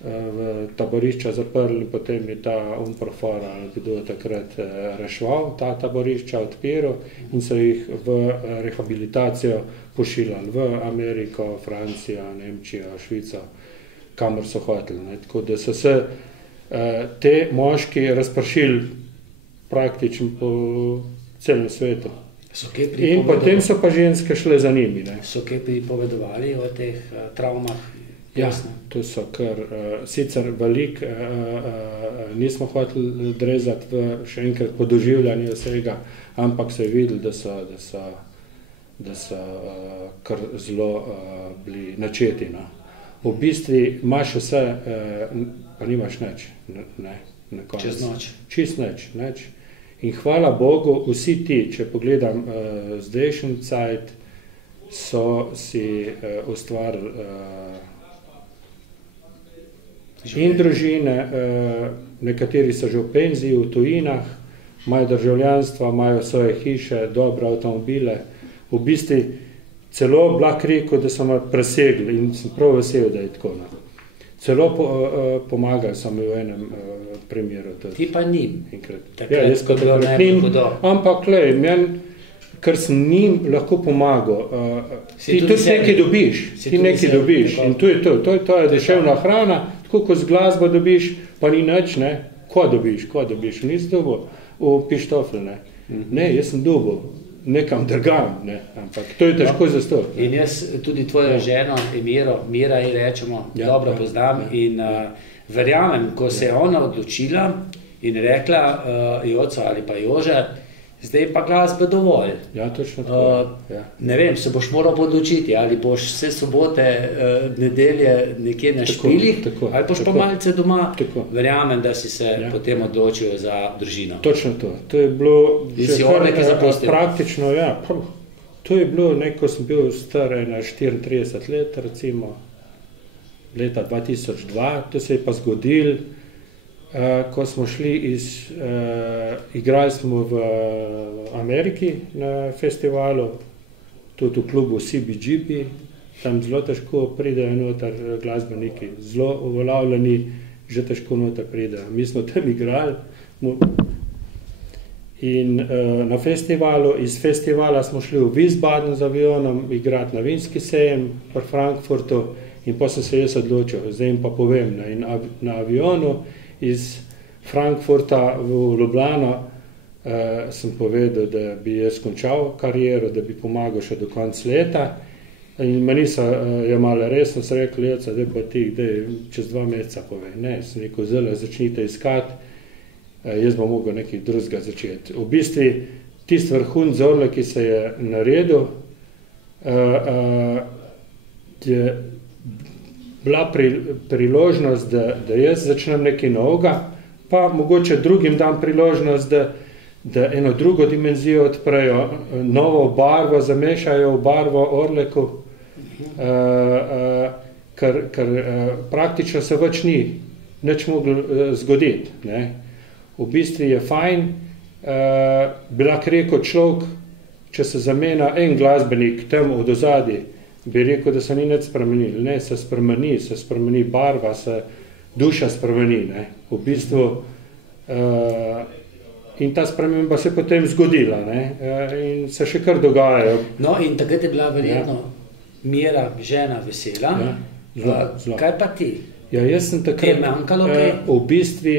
v taborišča zaprli, potem je ta UNPROFOR ali kdo takrat reševal ta taborišča, odpiral in so jih v rehabilitacijo pošiljali v Ameriko, Francijo, Nemčijo, Švico, kamor so hoteli. Tako da so se te moški razpršili praktično po celem svetu. In potem so pa ženske šle za njimi. So kaj pripovedovali o teh travmah? Ja, to so kar, sicer veliko nismo hoteli drezati še enkrat po doživljanju vsega, ampak se je videli, da so kar zelo bili načeti. V bistvu imaš vse, pa nimaš nič. Čez noč. Čist nič. In hvala Bogu, vsi ti, če pogledam zdajšnji cajt, so si ustvarili in družine, nekateri so že v penziji, v tujinah, imajo državljanstva, imajo svoje hiše, dobre avtomobile. V bistvu celo lahko rekel, da so me presegli in sem prav vesel, da je tako. Celo pomagali so mi v enem primeru. Ti pa njim? Ja, jaz kot njim, ampak ker sem njim lahko pomagal. Ti tudi nekaj dobiš. In to je to. To je duševna hrana, tako kot z glasbo dobiš, pa ni nič, ko dobiš. Nisi dobil v pištofl, ne, jaz sem dobil nekam drugam, ampak to je težko zastojiti. In jaz tudi tvojo ženo, Mira ji rečemo, dobro poznam in verjamem, ko se je ona odločila in rekla Joco ali pa Jože, zdaj pa glasbe dovolj. Ja, točno tako. Ne vem, se boš moral odločiti, ali boš vse sobote, nedelje nekje na špilih, ali boš pa malce doma. Verjamem, da si se potem odločil za družino. Točno to. To je bilo praktično, ja. To je bilo, ko sem bil star na 34 let, recimo leta 2002, to se je pa zgodil. Ko smo šli igrali smo v Ameriki na festivalu, tudi v klubu CBGB, tam zelo težko pridejo noter glasbeniki, zelo uveljavljeni, že težko noter pridejo. Mi smo tam igrali in na festivalu, iz festivala smo šli v Wiesbaden z avionom igrati na vinski sejem v Frankfurtu in potem sem se jaz odločil, zdaj jim pa povem, in na avionu iz Frankfurta v Ljubljano sem povedal, da bi jaz končal kariero, da bi pomagal še do konca leta. In me niso jemali resno, so rekli, da pa ti, čez 2 meseca povej. Ne, sem rekel, zelo začnite iskati, jaz bom mogel nekaj drugega začeti. V bistvu tisti vrhun zorle, ki se je naredil, je bila priložnost, da jaz začnem nekaj novega, pa mogoče drugim dam priložnost, da eno drugo dimenzijo odprejo, novo barvo zamešajo v barvo Orleku, ker praktično se več ni nič moglo zgoditi. Ne. V bistvu je fajn, bi lahko rekel človek, če se zamena en glasbenik tam od ozadij, bi rekel, da se ni nič spremenil. Ne, se spremeni barva, se duša spremeni. Ne. V bistvu in ta sprememba se potem zgodila, ne, in se še kar dogajajo. No, in takrat je bila verjetno Mira, žena, vesela. Ja, zelo. Kaj pa ti? Ja, jaz sem takrat, v bistvu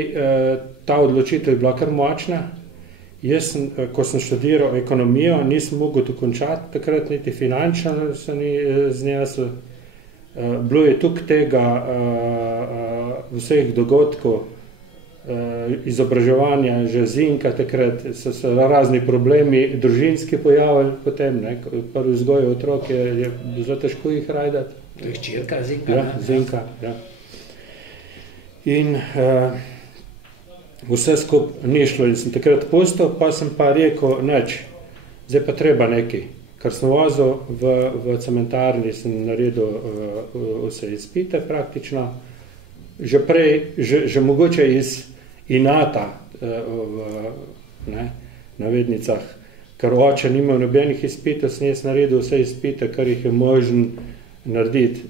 ta odločitev je bila kar močna. Jaz sem, ko sem študiral ekonomijo, nisem mogel dokončati takrat, niti finančno se ni znesel. Bilo je tukaj tega vseh dogodkov, izobraževanja, že zinka takrat, so se razni problemi družinski pojavili potem, ne, prvi vzgoj otrok je zelo težko jih rajdati. To je hčerka, Zinka. Ja, Zinka, ja. In vse skupaj ni šlo in sem takrat pustil, pa sem pa rekel, nič, zdaj pa treba nekaj. Ker sem vozil v cementarni, sem naredil vse izpite praktično, že prej, že mogoče iz inata v navednicah, ker oče ni imel nobenih izpitev, sem jaz naredil vse izpite, kar jih je možen narediti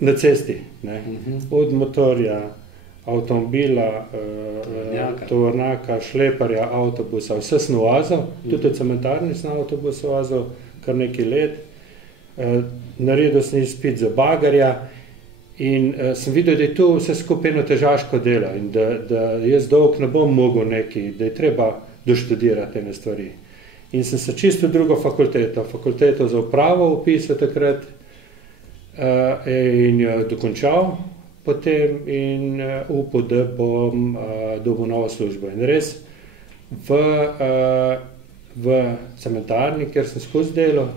na cesti. Ne. Od motorja, avtomobila, tovornjaka, šleparja, avtobusa, vse sem vozil, tudi v cementarni sem avtobus vozil kar nekaj let. Naredil sem izpit za bagarja in sem videl, da je to vse skupaj eno težaško delo in da jaz dolgo ne bom mogel nekaj, da je treba doštudirati ene stvari. In sem se čisto drugo fakulteto za upravo upisal takrat in jo dokončal potem in upal, da bom dobil novo službo. In res v cementarni, kjer sem skozi delal,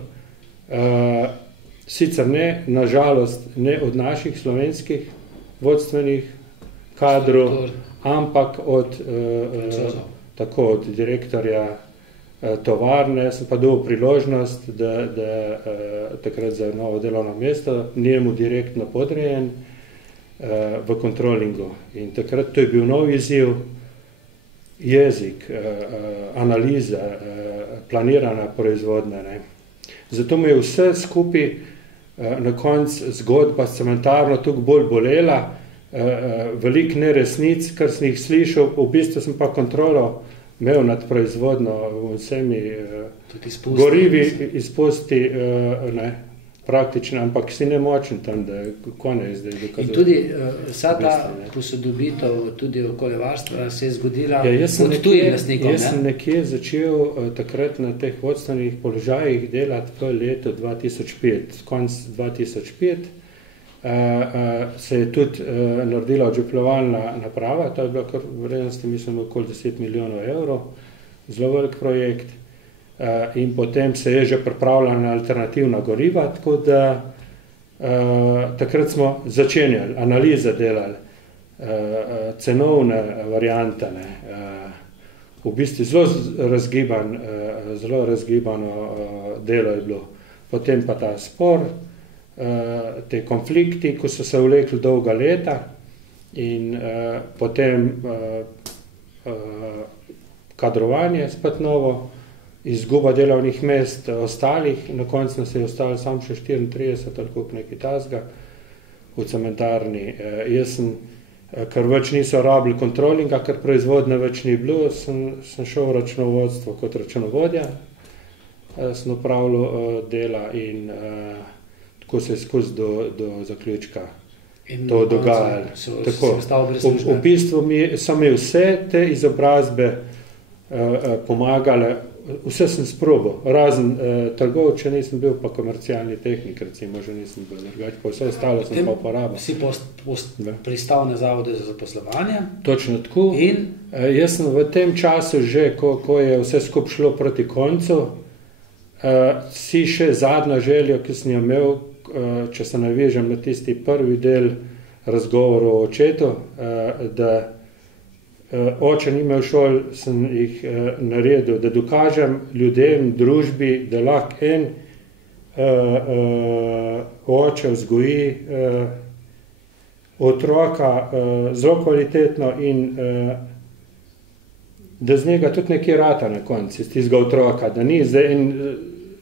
sicer ne, nažalost, ne od naših slovenskih vodstvenih kadrov, ampak od direktorja tovarne, sem pa dobil priložnost, da takrat za novo delovno mesto, njemu direktno podrejen v kontrolingu. In takrat to je bil nov izziv, jezik, analiza, planirana proizvodnja. Ne. Zato mi je vse skupaj na koncu zgodba s cementarno tukaj bolj bolela, veliko neresnic, kar sem jih slišal, v bistvu sem pa kontrolo imel nad proizvodno vsemi gorivi, izpusti, praktično, ampak si nemočen tam, da konec zdaj dokazuje. In tudi vsa ta posodobitev tudi okoljevarstva se je zgodila od tujih lastnikov. Jaz sem nekje začel takrat na teh vodstvenih položajih delati v letu 2005, konc 2005. Se je tudi naredila odžepljevalna naprava, to je bila kar vrednosti, mislim, okoli 10 milijonov evrov, zelo velik projekt. In potem se je že pripravljala na alternativna goriva, tako da takrat smo začenjali, analize delali, cenovne variante, v bistvu zelo razgibano delo je bilo. Potem pa ta spor, te konflikti, ko so se vlekli dolga leta in potem kadrovanje spet novo, izguba delovnih mest ostalih, na koncu nas je ostalo samo še 34 ali koliko nekaj tasga v cementarni. Jaz sem, ker več niso rabili kontrolinga, ker proizvodne več ni bilo, sem šel v računovodstvo kot računovodja, sem opravljal dela in tako se je skozi do zaključka to dogajalo. V bistvu so mi vse te izobrazbe pomagale vse sem sprobal, razen trgovče nisem bil, pa komercialni tehnik, recimo, že nisem bil drugače, pa vse ostalo sem pa uporabil. Si pristal na zavodu za zaposlovanje? Točno tako. In? Jaz sem v tem času že, ko je vse skupaj šlo proti koncu, si še zadnjo željo, ki sem jo imel, če se navežem na tisti prvi del razgovorov o očetu, da oče ni imel šol, sem jih naredil, da dokažem ljudem, družbi, da lahko en oče vzgoji otroka zelo kvalitetno in da z njega tudi nekje rata na koncu, iz tistega otroka, da ni zdaj en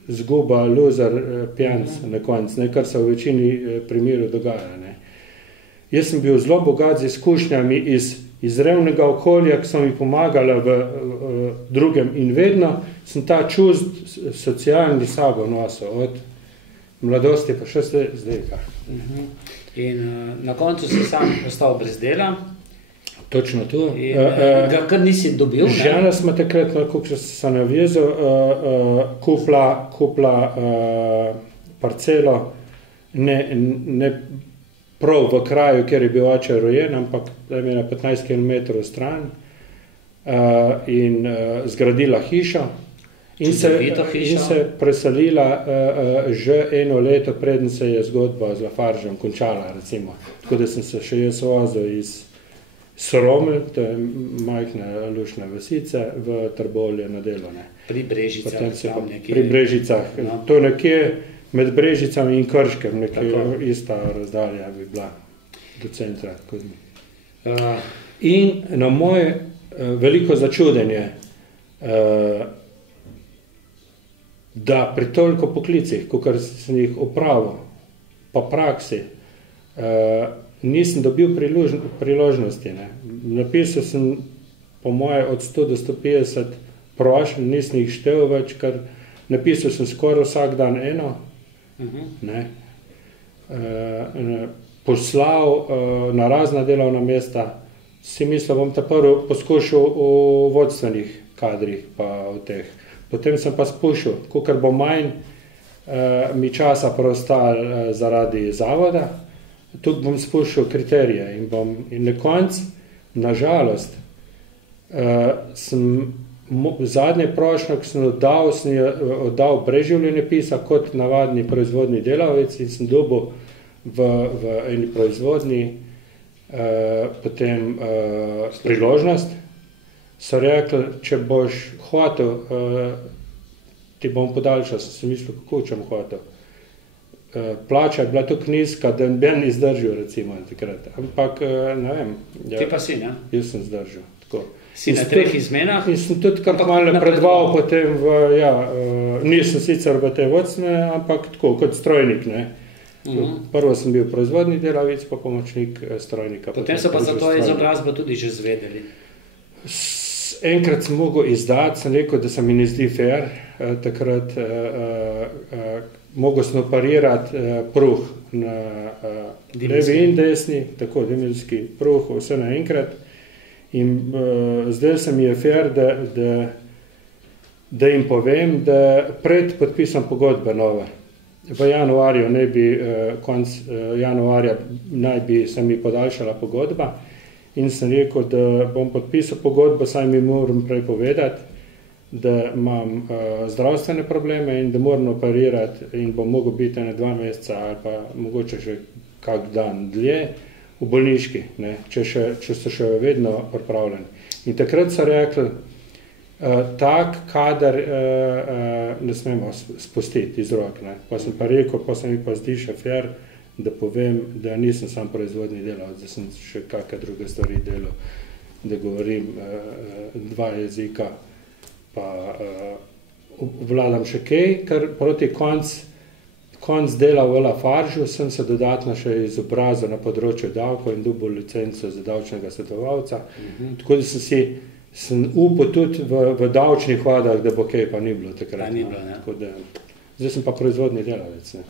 zguba, loser, pijanc na koncu, kar se v večini primerov dogaja. Ne. Jaz sem bil zelo bogat z izkušnjami iz revnega okolja, ki so mi pomagala v drugem in vedno sem ta čust socialni sabo nosil, od mladosti pa še zdaj. In na koncu si sam ostal brez dela. Točno to. Ga kar nisi dobil? Žena smo takrat, kako se navezal, kupla parcelo, ne prav v kraju, kjer je bil oče rojen, ampak da je na 15 km stran in zgradila hišo in se preselila že eno leto, preden se je zgodba z Lafargem končala, recimo. Tako da sem se še jaz vozil iz Sroml, to je majhna lušna vasica, v Trbovlje na delo. Pri Brežicah. Pri Brežicah. No. To nekje med Brežicami in Krškem, nekje ista razdalja bi bila do centra. In na moje veliko začudenje, da pri toliko poklicih, kakor sem jih opravil, pa praksi, nisem dobil priložnosti. Ne. Napisal sem po moje od 100 do 150 prošenj, nisem jih štel več, ker napisal sem skoraj vsak dan eno. Ne. Poslal na razna delovna mesta, si mislil, bom ta prvi poskušal v vodstvenih kadrih, pa v teh. Potem sem pa spušil, kakor bo manj mi časa preostal zaradi zavoda, tukaj bom spuščal kriterije in na koncu, nažalost, zadnje prošnjo, ki sem oddal brez življenjepisa kot navadni proizvodni delavec in sem dobil v eni proizvodni potem priložnost, so rekli, če boš hotel, ti bom podaljšal, sem si mislil, kako čem hotel. Plača je bila tako nizka, da ben izdržil, recimo, takrat. Ampak, ne vem. Ti pa si, ne? Jaz sem zdržil. Tako. Si na 3 izmenah? In sem tudi kar malo napredoval potem nisem sicer v tej vodstvene, ampak tako, kot strojnik, ne. Prvo sem bil proizvodni delavec, pa pomočnik strojnika. Potem so pa za to izobrazbo tudi že zvedeli. Enkrat sem mogel izdati, sem rekel, da se mi ne zdi fair, takrat mogel sem operirati pruh na levi in desni, tako dimilski pruh, vse naenkrat. In zdaj se mi je fair, da jim povem, da pred podpisom pogodbe nove. V januarju konc januarja naj bi se mi podaljšala pogodba in sem rekel, da bom podpisal pogodbo, saj mi moram prej povedati, da imam zdravstvene probleme in da moram operirati in bom mogel biti na 2 meseca ali pa mogoče še kak dan dlje v bolniški, ne, če so še vedno pripravljeni. In takrat so rekli, tak kader ne smemo spustiti iz rok. Ne. Pa sem pa rekel, pa se mi pa zdi še fair, da povem, da nisem sam proizvodni delavec, da sem še kakšne druge stvari delal, da govorim 2 jezika, pa vladam še kaj, ker proti konc dela v Lafargeu sem se dodatno še izobrazil na področju davkov in dobil licenco za davčnega svetovalca. Tako da sem upal tudi v davčnih vodah, da bo kaj, pa ni bilo takrat. Ni bilo, ne. Tako da, zdaj sem pa proizvodni delavec. Ne.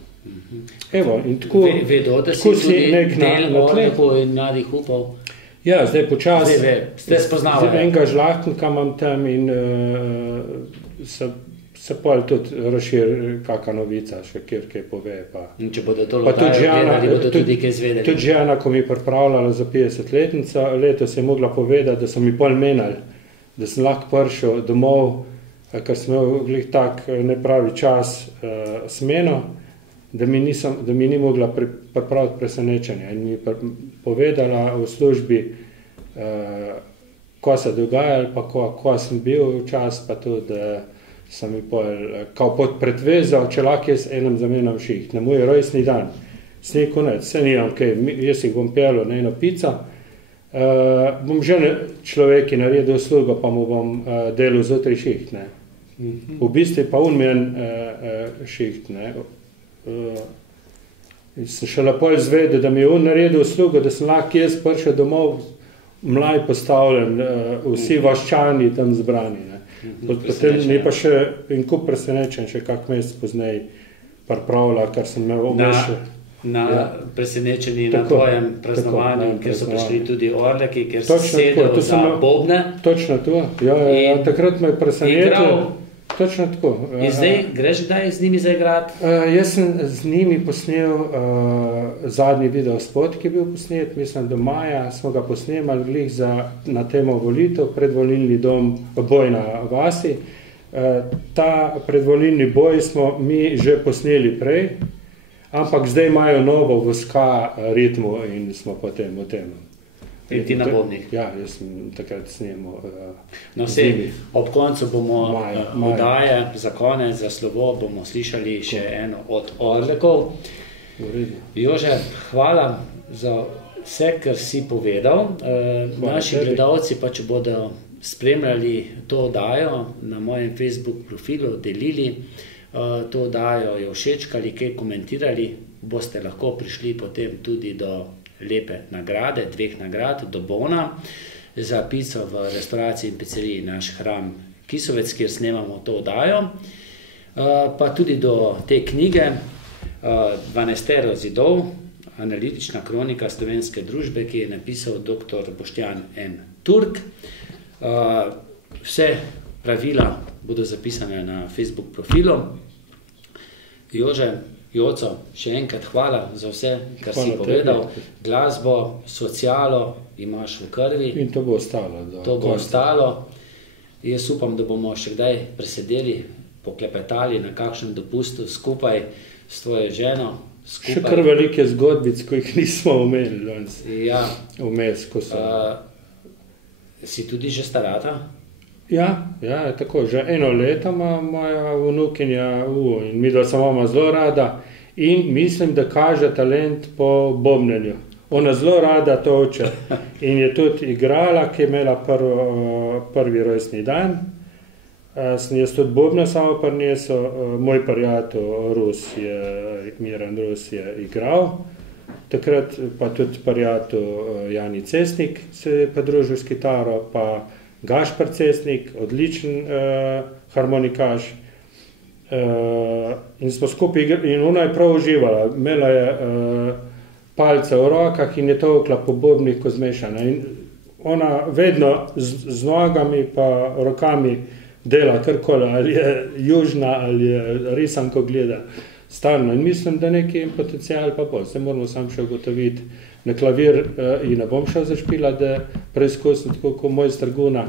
Evo, in tako, vedo, da si tudi del ornikov in mladih upov. Ja, zdaj počas. Ste spoznali. Zdaj enega žlahtnika imam tam in se pol tudi razširi kakšna novica, še kjer kaj pove. In če bodo to lokajo gledali, bodo tudi kaj izvedeli. Tudi žena, ko mi je pripravljala za 50-letnico, letos je mogla povedati, da so mi pol menili, da sem lahko prišel domov, ker sem imel glih tak nepravi čas smeno, da mi ni mogla pripraviti presenečenja. In mi je povedala v službi, ko se dogajalo, pa ko sem bil čas, pa tudi, da sem mi kao pod predvezal, če lahko jaz enem zamenjam šiht. Na moj rojstni dan. Sem rekel, ne, se nimam kaj, jaz jih bom pelil na eno pico, bom že človeki naredil uslugo, pa mu bom delal zjutraj šiht, ne. V bistvu pa unmen šiht, ne. Sem še lepo izvedel, da mi je naredil uslugo, da sem lahko jaz prišel domov, mlaj postavljen, vsi vaščani tam zbrani, ne. Potem ni pa še en kup presenečen, še kak mesec poznej pripravila, kar sem imel omešal. Na presenečenji na tvojem praznovanju, kjer so prišli tudi orleki, kjer so sedeli za bobne. Točno to, ja, takrat me je presenetilo. Točno tako. In zdaj greš kdaj z njimi zaigrati? Jaz sem z njimi posnel zadnji videospot, ki je bil posnet, mislim, do maja smo ga posnemali glih na temo volitev, predvolilni dom boj na vasi. Ta predvolilni boj smo mi že posneli prej, ampak zdaj imajo novo v ska ritmu in smo potem v tem. In ti na bobnih. Ja, jaz sem takrat snemal. No, vse, ob koncu bomo odaje za konec, za slovo, bomo slišali še eno od orlekov. Jože, hvala za vse, kar si povedal. Naši gledalci pa, če bodo spremljali to odajo na mojem Facebook profilu, delili to odajo, jo všečkali, kaj komentirali, boste lahko prišli potem tudi do lepe nagrade, 2 nagrad, do bona za pico v restauraciji in pizzeriji Naš hram Kisovec, kjer snemamo to oddajo, pa tudi do te knjige 12 zidov, analitična kronika slovenske družbe, ki je napisal dr. Boštjan M. Turk. Vse pravila bodo zapisane na Facebook profilu. Jože, Joco, še enkrat hvala za vse, kar si povedal. Glasbo, socialo imaš v krvi. In to bo ostalo. To bo ostalo. Jaz upam, da bomo še kdaj presedeli, poklepetali na kakšnem dopustu skupaj s tvojo ženo. Še kar velike zgodbic, ko jih nismo omenili. Ja. Vmes, ko so. Si tudi že starata? Ja, tako, že 1 leto ima moja vnukinja in mi da se imamo zelo rada in mislim, da kaže talent po bobnenju. Ona zelo rada toče in je tudi igrala, ki je imela prvi rojstni dan. Sem jaz tudi bobna samo prinesel, moj prijatelj Miran Rus je igral, takrat pa tudi prijatelj Jani Cesnik se je pridružil s kitaro, pa Gašper Cesnik, odličen harmonikaš. In smo skupaj igrali in ona je prav uživala. Imela je palce v rokah in je tolkla po bobnih, ko zmešana. In ona vedno z nogami pa rokami dela karkoli, ali je južna, ali je risanko gleda stalno. In mislim, da neki potencial pa bo. Se moramo sam še ugotoviti. Na klavir in ne bom šel zašpila, da preizkusim tako kot moj strguna,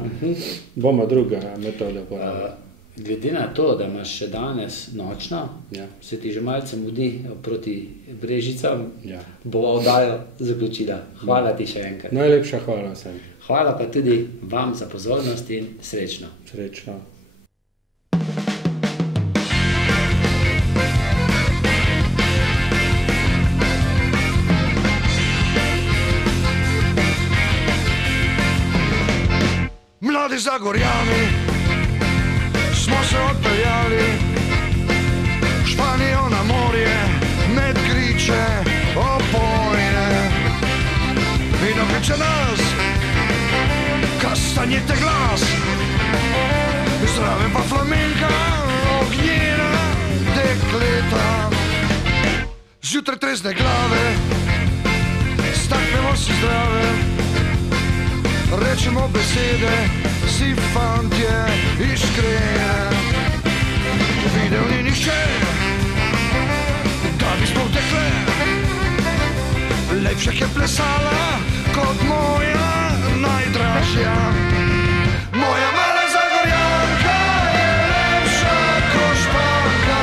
bomo druga metoda porabila. Glede na to, da imaš še danes nočno, se ti že malce mudi proti Brežicam, bo oddajo zaključila. Hvala ti še enkrat. Najlepša hvala vsem. Hvala pa tudi vam za pozornost in srečno. Srečno. Mladi Zagorjani smo se odpeljali v Španijo na morje, med griče opojne. Vino kliče nas, kastanjite glas, zraven pa flamenka, ognjena dekleta. Zjutraj trezne glave, staknemo si zdrave, rečemo besede, si fantje iskrene. videl ni nihče, da bi sploh dekle lepše je plesala kot moja najdražja. Moja mala Zagorjanka je lepša kot Španka,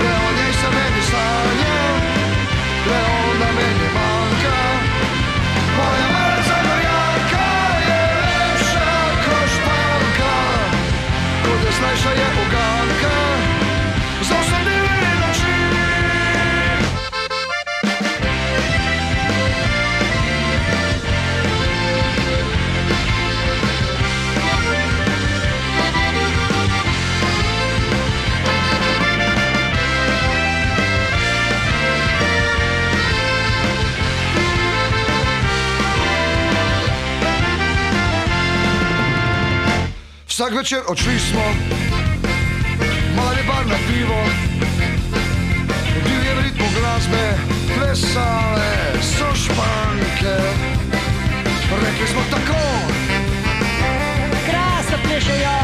le o njej se meni sanja, le ona meni manjka. Moja mala Zagorjanka je lepša kot Španka, kot desnejša je uganka, za vse divje noči. Vsak večer odšli smo, mali bar na pivo, v divjem ritmu glasbe plesale so Španke. Rekli smo tako, Krasno plešejo,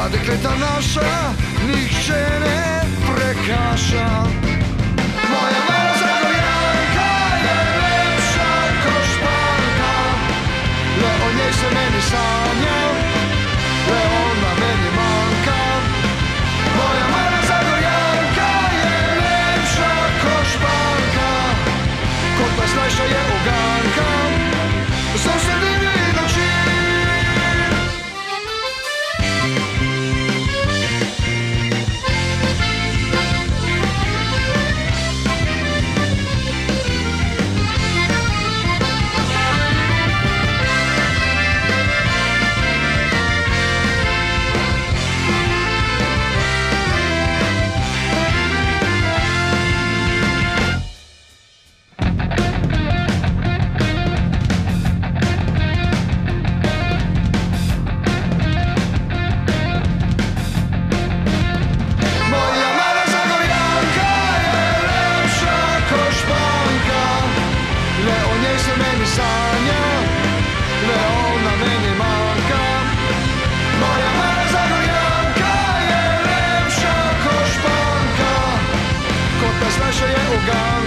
a dekleta naša nihče ne prekaša. Moja mala Zagorjanka je lepša kot Španka, le o njej se meni sanja, le ona meni manjka. Moja mala Zagorjanka je lepša kot Španka, kot najslajša je uganka, za vse divje noči. Naša je ugan.